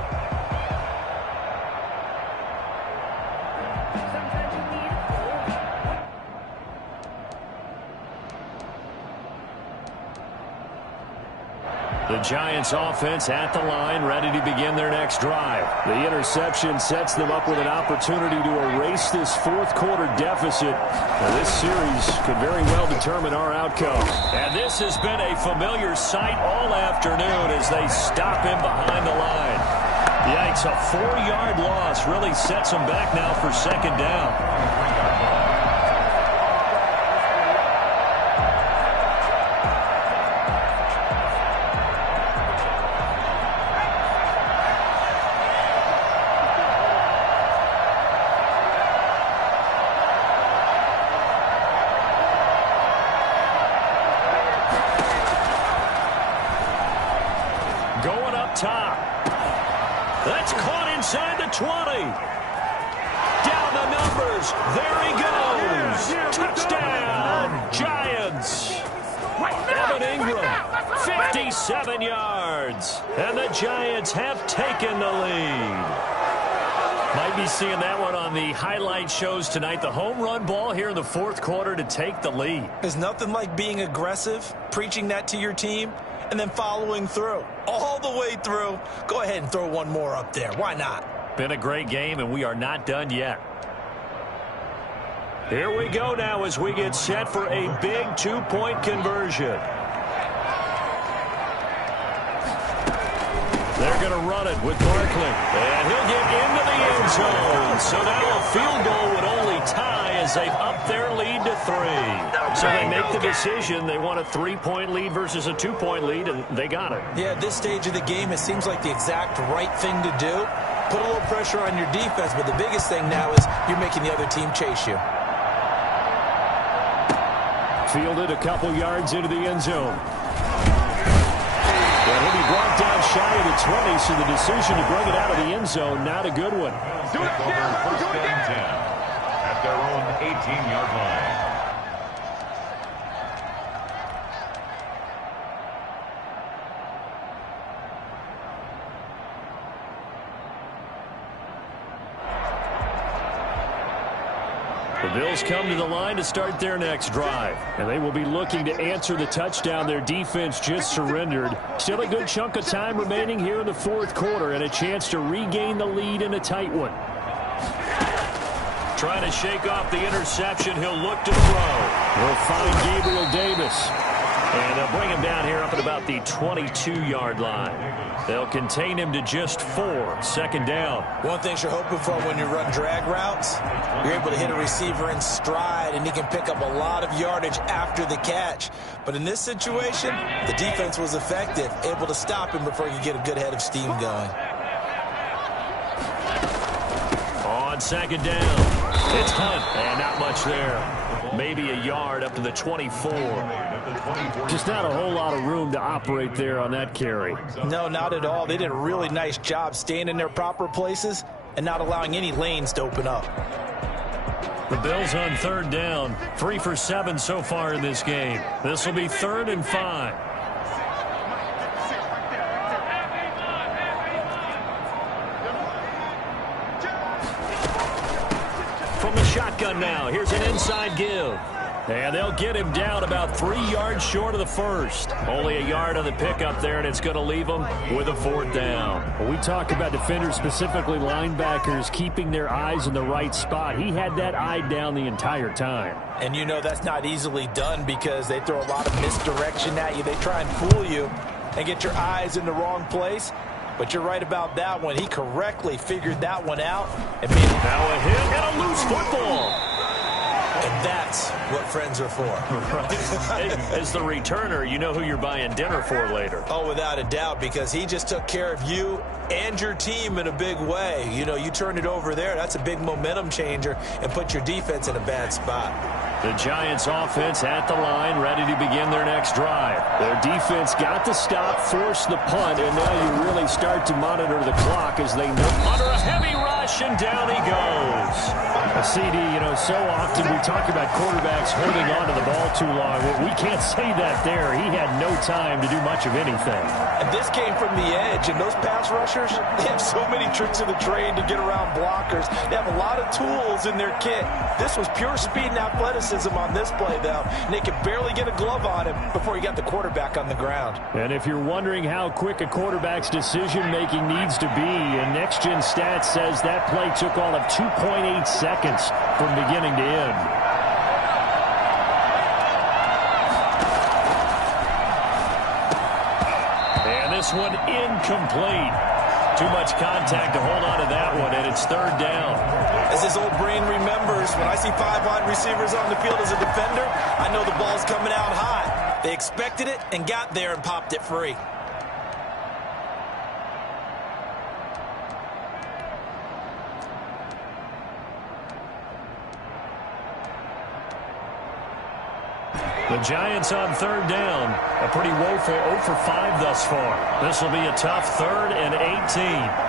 The Giants offense at the line, ready to begin their next drive. The interception sets them up with an opportunity to erase this fourth quarter deficit. Now, this series could very well determine our outcome. And this has been a familiar sight all afternoon as they stop him behind the line. Yikes, a 4-yard loss really sets them back now for second down. Going up top. That's caught inside the 20. Down the numbers. There he goes. Touchdown, Giants. Evan Ingram, 57 yards. And the Giants have taken the lead. Might be seeing that one on the highlight shows tonight. The home run ball here in the fourth quarter to take the lead. There's nothing like being aggressive, preaching that to your team, and then following through. All the way through. Go ahead and throw one more up there. Why not? Been a great game, and we are not done yet. Here we go now as we get set for a big 2-point conversion. They're going to run it with Barkley. And he'll get into the end zone. So now a field goal would only tie as they've upped their lead to 3. So they make the decision. They want a 3-point lead versus a 2-point lead, and they got it. Yeah, at this stage of the game, it seems like the exact right thing to do. Put a little pressure on your defense, but the biggest thing now is you're making the other team chase you. Fielded a couple yards into the end zone. Well, he'll be brought down shy of the 20, so the decision to bring it out of the end zone, not a good one. Do it again. First and 10 at their own 18-yard line. The Bills come to the line to start their next drive. And they will be looking to answer the touchdown their defense just surrendered. Still a good chunk of time remaining here in the fourth quarter and a chance to regain the lead in a tight one. Trying to shake off the interception. He'll look to throw. He'll find Gabriel Davis. And they'll bring him down here up at about the 22-yard line. They'll contain him to just 4. Second down. One thing you're hoping for when you run drag routes, you're able to hit a receiver in stride, and he can pick up a lot of yardage after the catch. But in this situation, the defense was effective, able to stop him before he could get a good head of steam going. On second down, it's Hunt, and not much there. Maybe a yard up to the 24. Just not a whole lot of room to operate there on that carry. No, not at all. They did a really nice job staying in their proper places and not allowing any lanes to open up. The Bills on third down, 3 for 7 so far in this game. This will be 3rd and 5. From the shotgun now, here's an inside give. And they'll get him down about 3 yards short of the first. Only a yard on the pickup there, and it's going to leave them with a 4th down. Well, we talk about defenders, specifically linebackers, keeping their eyes in the right spot. He had that eye down the entire time. And you know that's not easily done because they throw a lot of misdirection at you. They try and fool you and get your eyes in the wrong place. But you're right about that one. He correctly figured that one out. And made it. Now a hit and a loose football. And that's what friends are for. Right. Hey, as the returner, you know who you're buying dinner for later. Oh, without a doubt, because he just took care of you and your team in a big way. You know, you turn it over there, that's a big momentum changer and put your defense in a bad spot. The Giants offense at the line, ready to begin their next drive. Their defense got the stop, forced the punt, and now you really start to monitor the clock as they know. Under a heavy rush, and down he goes. A CD, so often we talk about quarterbacks holding on to the ball too long. Well, we can't say that there. He had no time to do much of anything. And this came from the edge, and those pass rushers, they have so many tricks of the trade to get around blockers. They have a lot of tools in their kit. This was pure speed and athleticism on this play, though. And they could barely get a glove on him before he got the quarterback on the ground. And if you're wondering how quick a quarterback's decision-making needs to be, and Next Gen Stats says that play took all of 2.8 seconds from beginning to end. And this one incomplete. Too much contact to hold on to that one, and it's third down. As his old brain remembers, when I see 5 wide receivers on the field as a defender, I know the ball's coming out hot. They expected it and got there and popped it free. The Giants on third down. A pretty woeful 0 for 5 thus far. This will be a tough 3rd and 18.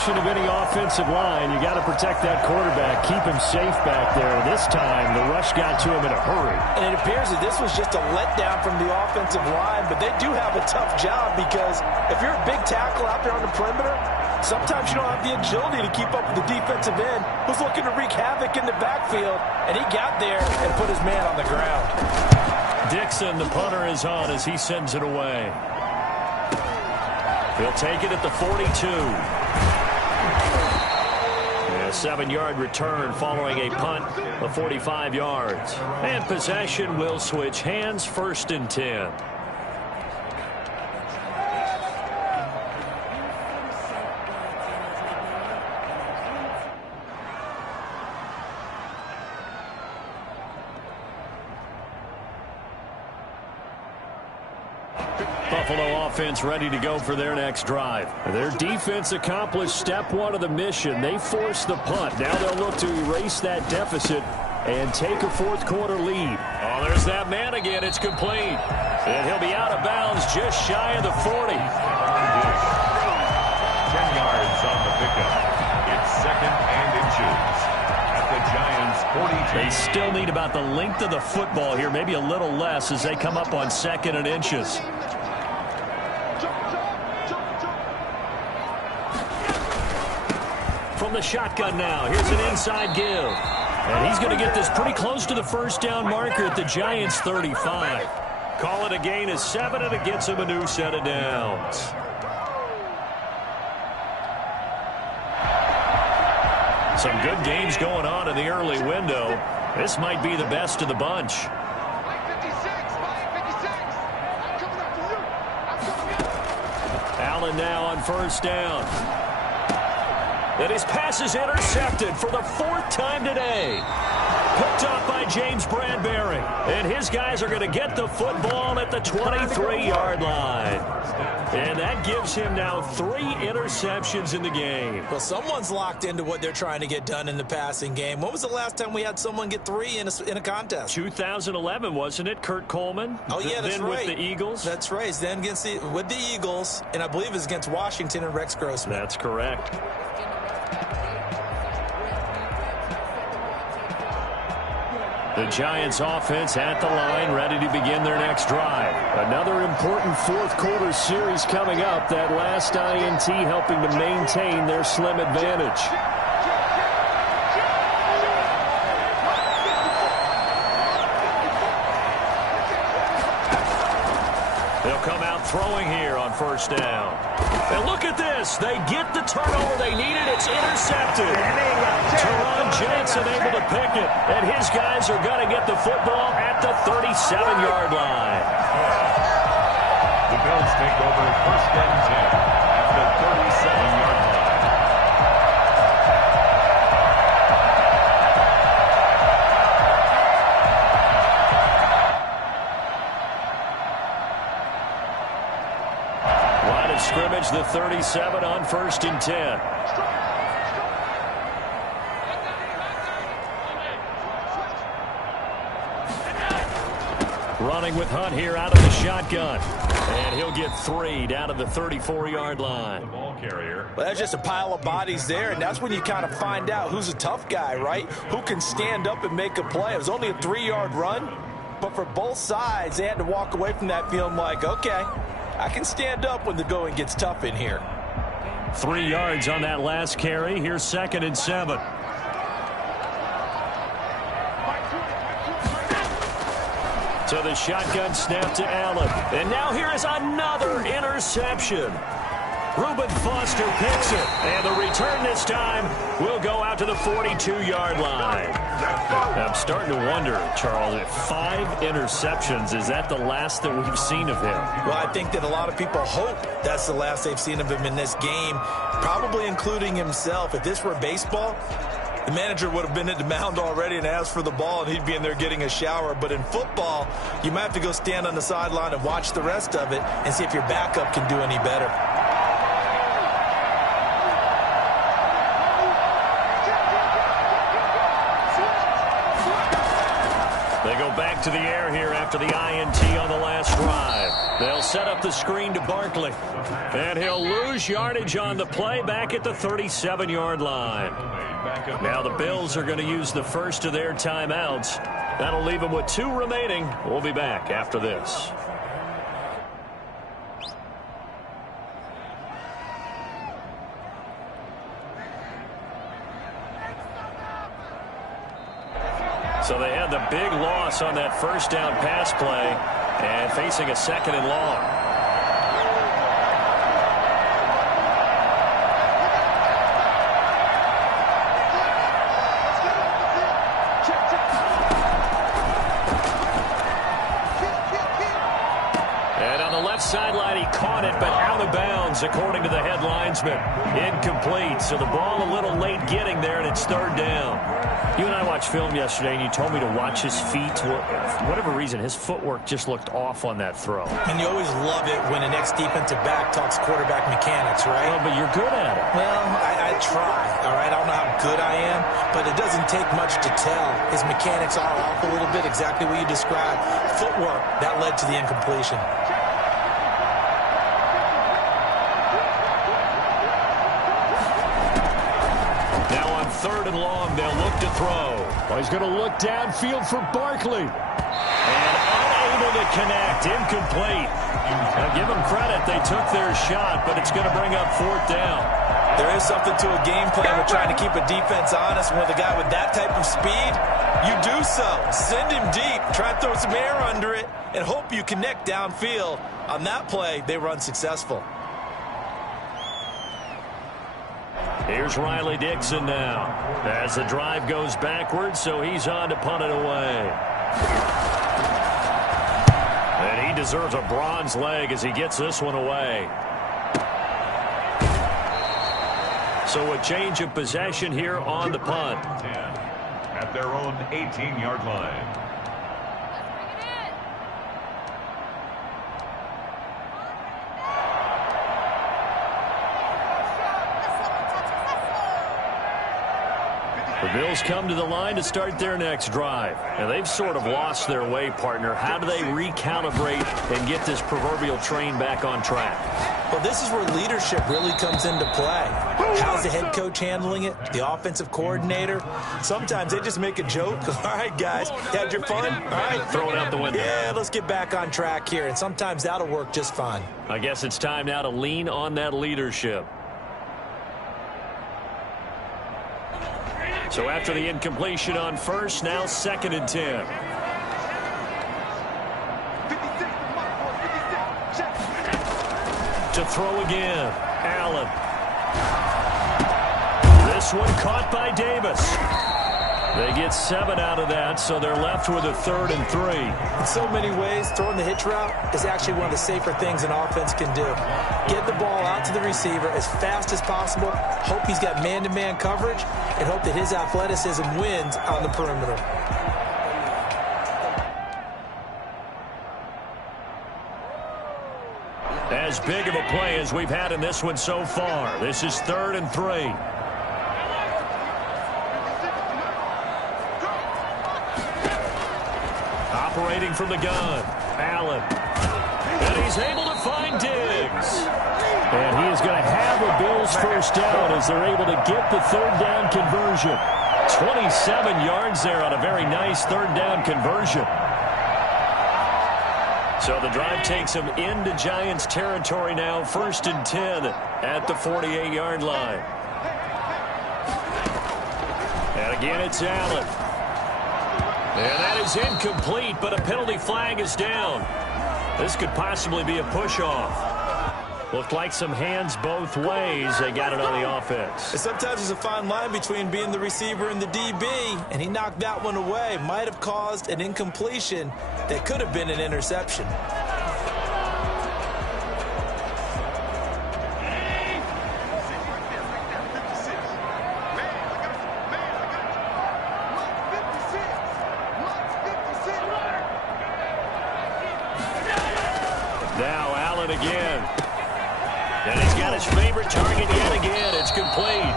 Of any offensive line, you got to protect that quarterback, keep him safe back there. This time, the rush got to him in a hurry. And it appears that this was just a letdown from the offensive line, but they do have a tough job because if you're a big tackle out there on the perimeter, sometimes you don't have the agility to keep up with the defensive end who's looking to wreak havoc in the backfield, and he got there and put his man on the ground. Dixon, the punter, is on as he sends it away. He'll take it at the 42. A 7-yard return following a punt of 45 yards. And possession will switch hands, 1st and 10. Buffalo offense ready to go for their next drive. Their defense accomplished step 1 of the mission. They forced the punt. Now they'll look to erase that deficit and take a 4th quarter lead. Oh, there's that man again. It's complete. And he'll be out of bounds just shy of the 40. 10 yards on the pickup. It's 2nd and inches at the Giants' 42. They still need about the length of the football here, maybe a little less as they come up on 2nd and inches. From the shotgun now, here's an inside give. And he's going to get this pretty close to the 1st down marker at the Giants' 35. Call it a gain of 7, and it gets him a new set of downs. Some good games going on in the early window. This might be the best of the bunch. Allen now on 1st down. And his pass is intercepted for the 4th time today. Picked up by James Bradbury. And his guys are going to get the football at the 23-yard line. And that gives him now 3 interceptions in the game. Well, someone's locked into what they're trying to get done in the passing game. When was the last time we had someone get 3 in a contest? 2011, wasn't it, Kurt Coleman? Oh, yeah, that's then right. With the Eagles? That's right. Then with the Eagles, and I believe it was against Washington and Rex Grossman. That's correct. The Giants offense at the line, ready to begin their next drive. Another important 4th quarter series coming up. That last INT helping to maintain their slim advantage. They'll come out throwing here on 1st down. And look at this. They get the turnover they needed. It's intercepted. Teron Johnson able to pick it. And his guys are going to get the football at the 37-yard line. The Bills take over 1st and 10 at the 37-yard line. 7 on 1st and 10. Running with Hunt here out of the shotgun. And he'll get 3 down to the 34-yard line. Ball carrier. Well, that's just a pile of bodies there, and that's when you kind of find out who's a tough guy, right? Who can stand up and make a play. It was only a 3-yard run, but for both sides, they had to walk away from that feeling like, okay, I can stand up when the going gets tough in here. 3 yards on that last carry. Here's 2nd and 7. So the shotgun snap to Allen. And now here is another interception. Reuben Foster picks it. And the return this time will go out to the 42-yard line. I'm starting to wonder, Charles, if 5 interceptions, is that the last that we've seen of him? Well, I think that a lot of people hope that's the last they've seen of him in this game, probably including himself. If this were baseball, the manager would have been at the mound already and asked for the ball, and he'd be in there getting a shower. But in football, you might have to go stand on the sideline and watch the rest of it and see if your backup can do any better. They go back to the air here after the INT on the last drive. They'll set up the screen to Barkley. And he'll lose yardage on the play back at the 37-yard line. Now the Bills are going to use the first of their timeouts. That'll leave them with 2 remaining. We'll be back after this. So they had the big loss on that first down pass play and facing a 2nd and long. Sideline, he caught it, but out of bounds, according to the head linesman. Incomplete, so the ball a little late getting there, and it's 3rd down. You and I watched film yesterday, and you told me to watch his feet. For whatever reason, his footwork just looked off on that throw. And you always love it when an ex-defensive back talks quarterback mechanics, right? Well, but you're good at it. Well, I try, all right? I don't know how good I am, but it doesn't take much to tell. His mechanics are off a little bit, exactly what you described. Footwork, that led to the incompletion. Long, they'll look to throw. Well, he's going to look downfield for Barkley. And unable to connect. Incomplete. Now, give them credit. They took their shot, but it's going to bring up 4th down. There is something to a game plan with trying to keep a defense honest. With a guy with that type of speed, you do so. Send him deep. Try and throw some air under it and hope you connect downfield. On that play, they run successful. Here's Riley Dixon now as the drive goes backwards, so he's on to punt it away. And he deserves a bronze leg as he gets this one away. So a change of possession here on the punt. At their own 18-yard line. The Bills come to the line to start their next drive. And they've sort of lost their way, partner. How do they recalibrate and get this proverbial train back on track? Well, this is where leadership really comes into play. How's the head coach handling it? The offensive coordinator? Sometimes they just make a joke. All right, guys, had your fun? All right. Throw it out the window. Yeah, let's get back on track here. And sometimes that'll work just fine. I guess it's time now to lean on that leadership. So after the incompletion on first, now 2nd and 10. To throw again, Allen. This one caught by Davis. They get 7 out of that, so they're left with a 3rd and 3. In so many ways, throwing the hitch route is actually one of the safer things an offense can do. Get the ball out to the receiver as fast as possible, hope he's got man-to-man coverage, and hope that his athleticism wins on the perimeter. As big of a play as we've had in this one so far. This is 3rd and 3. Operating from the gun, Allen. And he's able to find Diggs. And he is going to have a Bills first down as they're able to get the 3rd down conversion. 27 yards there on a very nice 3rd down conversion. So the drive takes them into Giants territory now, 1st and 10 at the 48-yard line. And again, it's Allen. And that is incomplete, but a penalty flag is down. This could possibly be a push-off. Looked like some hands both ways. They got it on the offense. And sometimes there's a fine line between being the receiver and the DB, and he knocked that one away. Might have caused an incompletion that could have been an interception. Now Allen again. And he's got his favorite target yet again. It's complete.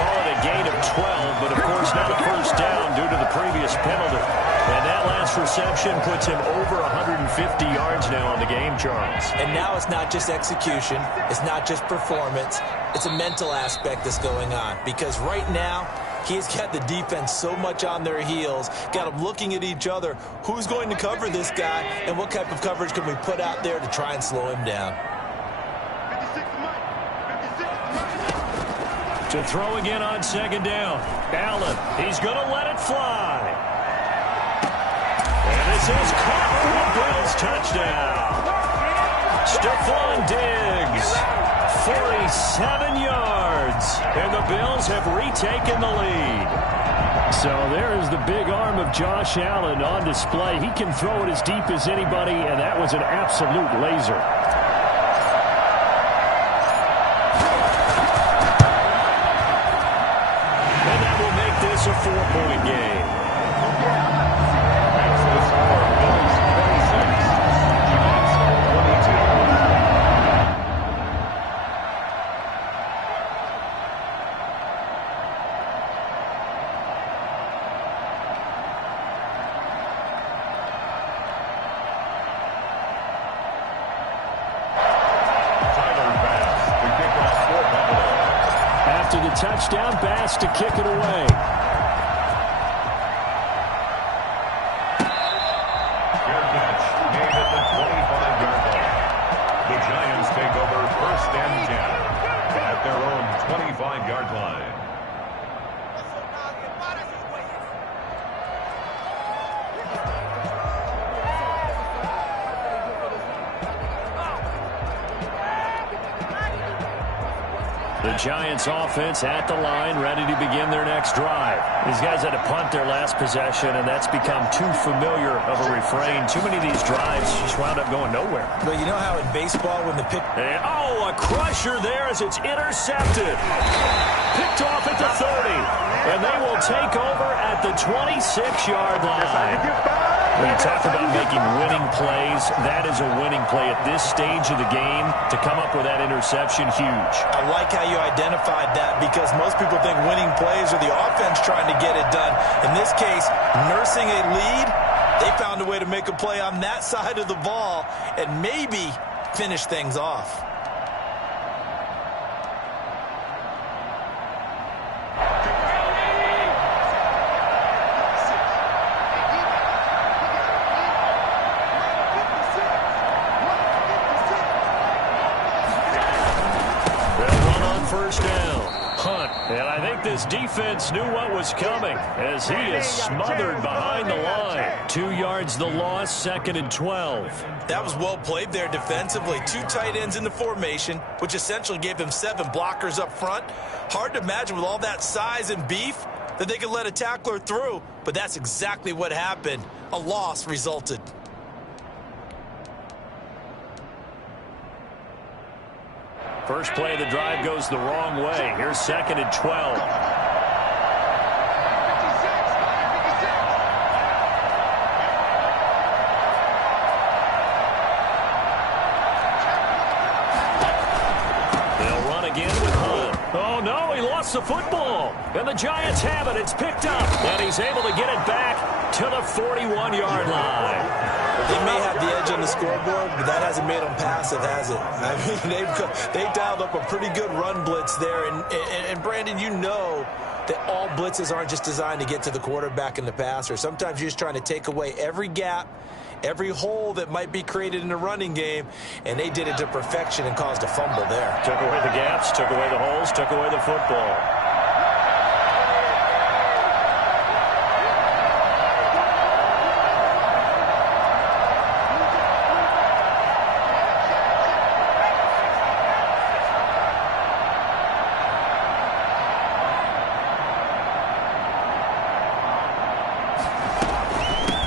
Call it a gain of 12, but of course not a first down due to the previous penalty. And that last reception puts him over 150 yards now on the game, Charles. And now it's not just execution. It's not just performance. It's a mental aspect that's going on. Because right now, he's got the defense so much on their heels, got them looking at each other. Who's going to cover this guy, and what type of coverage can we put out there to try and slow him down? To throw again on 2nd down. Allen, he's going to let it fly. And this is caught for a Bills touchdown. Stephon Diggs, 47 yards. And the Bills have retaken the lead. So there is the big arm of Josh Allen on display. He can throw it as deep as anybody, and that was an absolute laser. It's a 4-point game. Makes the score Bills 26, Giants 22. Tyler Bass, the kickoff for Buffalo. After the touchdown, Bass to kick it away. Take over 1st and 10 at their own 25-yard line. The Giants offense at the line, ready to begin their next drive. These guys had to punt their last possession, and that's become too familiar of a refrain. Too many of these drives just wound up going nowhere. But you know how in baseball when the pick... And, a crusher there as it's intercepted. Picked off at the 30. And they will take over at the 26-yard line. When you talk about making winning plays, that is a winning play at this stage of the game. To come up with that interception, huge. I like how you identified that because most people think winning plays are the offense trying to get it done. In this case, nursing a lead, they found a way to make a play on that side of the ball and maybe finish things off. First down. Hunt. And I think this defense knew what was coming as he is smothered behind the line. 2 yards the loss, 2nd and 12. That was well played there defensively. 2 tight ends in the formation, which essentially gave him 7 blockers up front. Hard to imagine with all that size and beef that they could let a tackler through, but that's exactly what happened. A loss resulted. First play of the drive goes the wrong way. Here's 2nd and 12. gets the football. And the Giants have it. It's picked up. And he's able to get it back to the 41-yard line. They may have the edge on the scoreboard, but that hasn't made them passive, has it? I mean, they've dialed up a pretty good run blitz there. And Brandon, you know that all blitzes aren't just designed to get to the quarterback and the passer. Sometimes you're just trying to take away every gap, every hole that might be created in the running game, and they did it to perfection and caused a fumble there. Took away the gaps, took away the holes, took away the football.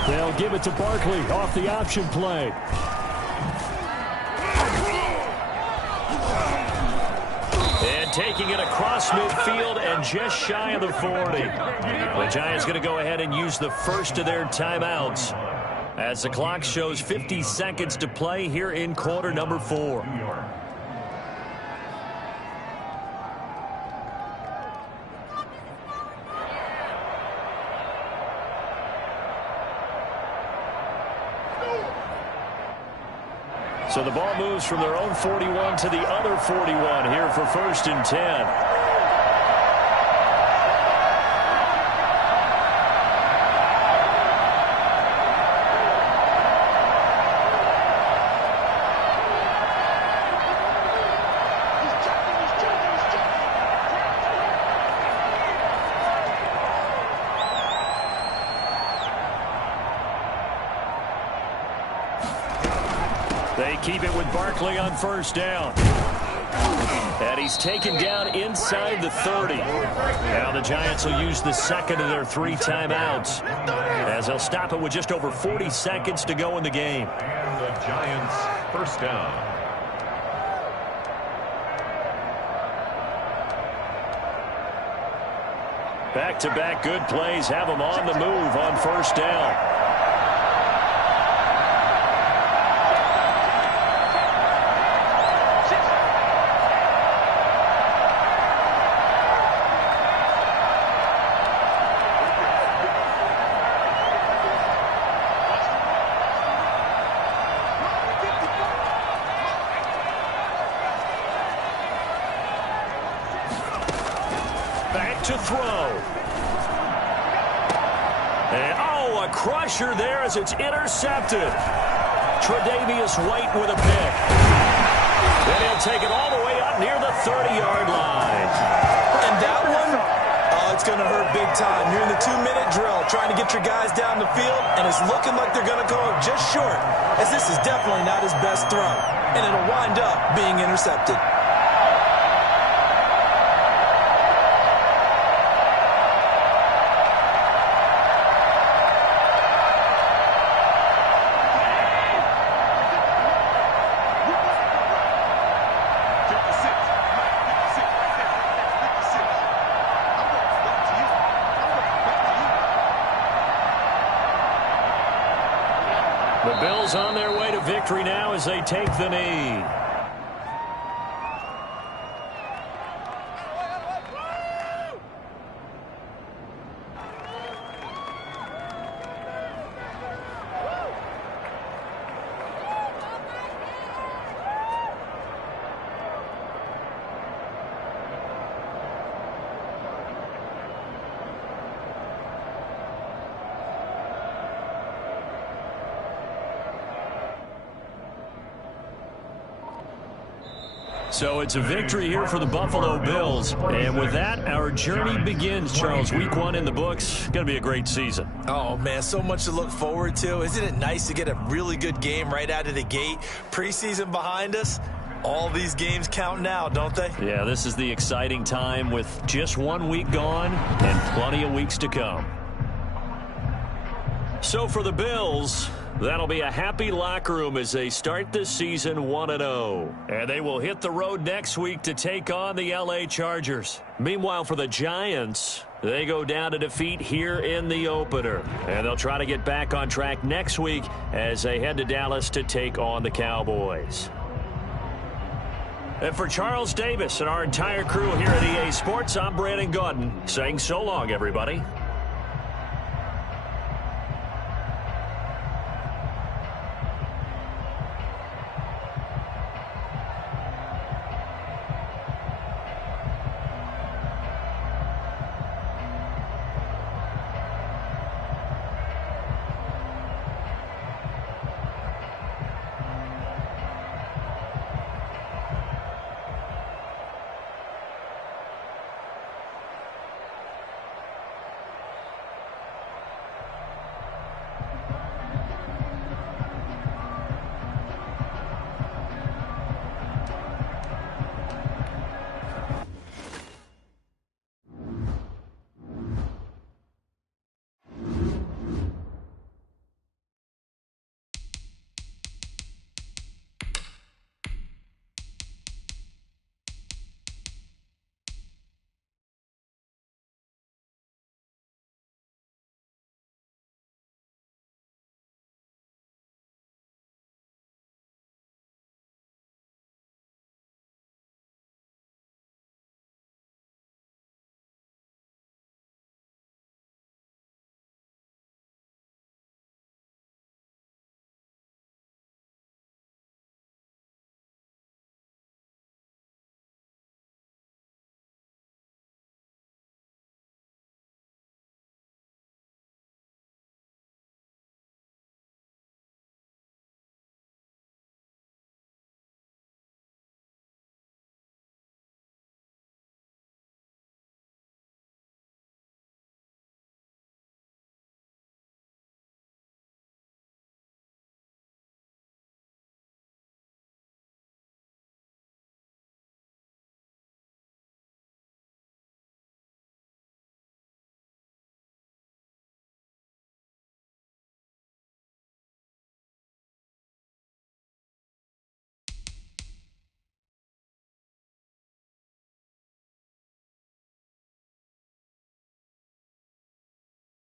They'll give it to Barkley off the option play. And taking it across midfield and just shy of the 40. The Giants going to go ahead and use the first of their timeouts as the clock shows 50 seconds to play here in quarter number 4. So the ball moves from their own 41 to the other 41 here for 1st and 10. They keep it with Barkley on 1st down. And he's taken down inside the 30. Now the Giants will use the second of their 3 timeouts as they'll stop it with just over 40 seconds to go in the game. And the Giants 1st down. Back-to-back good plays have them on the move on 1st down. To throw. And, a crusher there as it's intercepted. Tre'Davious White with a pick. Then he'll take it all the way up near the 30-yard line. And that one, it's going to hurt big time. You're in the 2-minute drill trying to get your guys down the field, and it's looking like they're going to go just short, as this is definitely not his best throw. And it'll wind up being intercepted. The Bills on their way to victory now as they take the knee. So it's a victory here for the Buffalo Bills. And with that, our journey begins, Charles. Week 1 in the books. Going to be a great season. Oh, man, so much to look forward to. Isn't it nice to get a really good game right out of the gate? Preseason behind us. All these games count now, don't they? Yeah, this is the exciting time with just 1 week gone and plenty of weeks to come. So for the Bills, that'll be a happy locker room as they start this season 1-0. And they will hit the road next week to take on the LA Chargers. Meanwhile, for the Giants, they go down to defeat here in the opener. And they'll try to get back on track next week as they head to Dallas to take on the Cowboys. And for Charles Davis and our entire crew here at EA Sports, I'm Brandon Gaudin saying so long, everybody.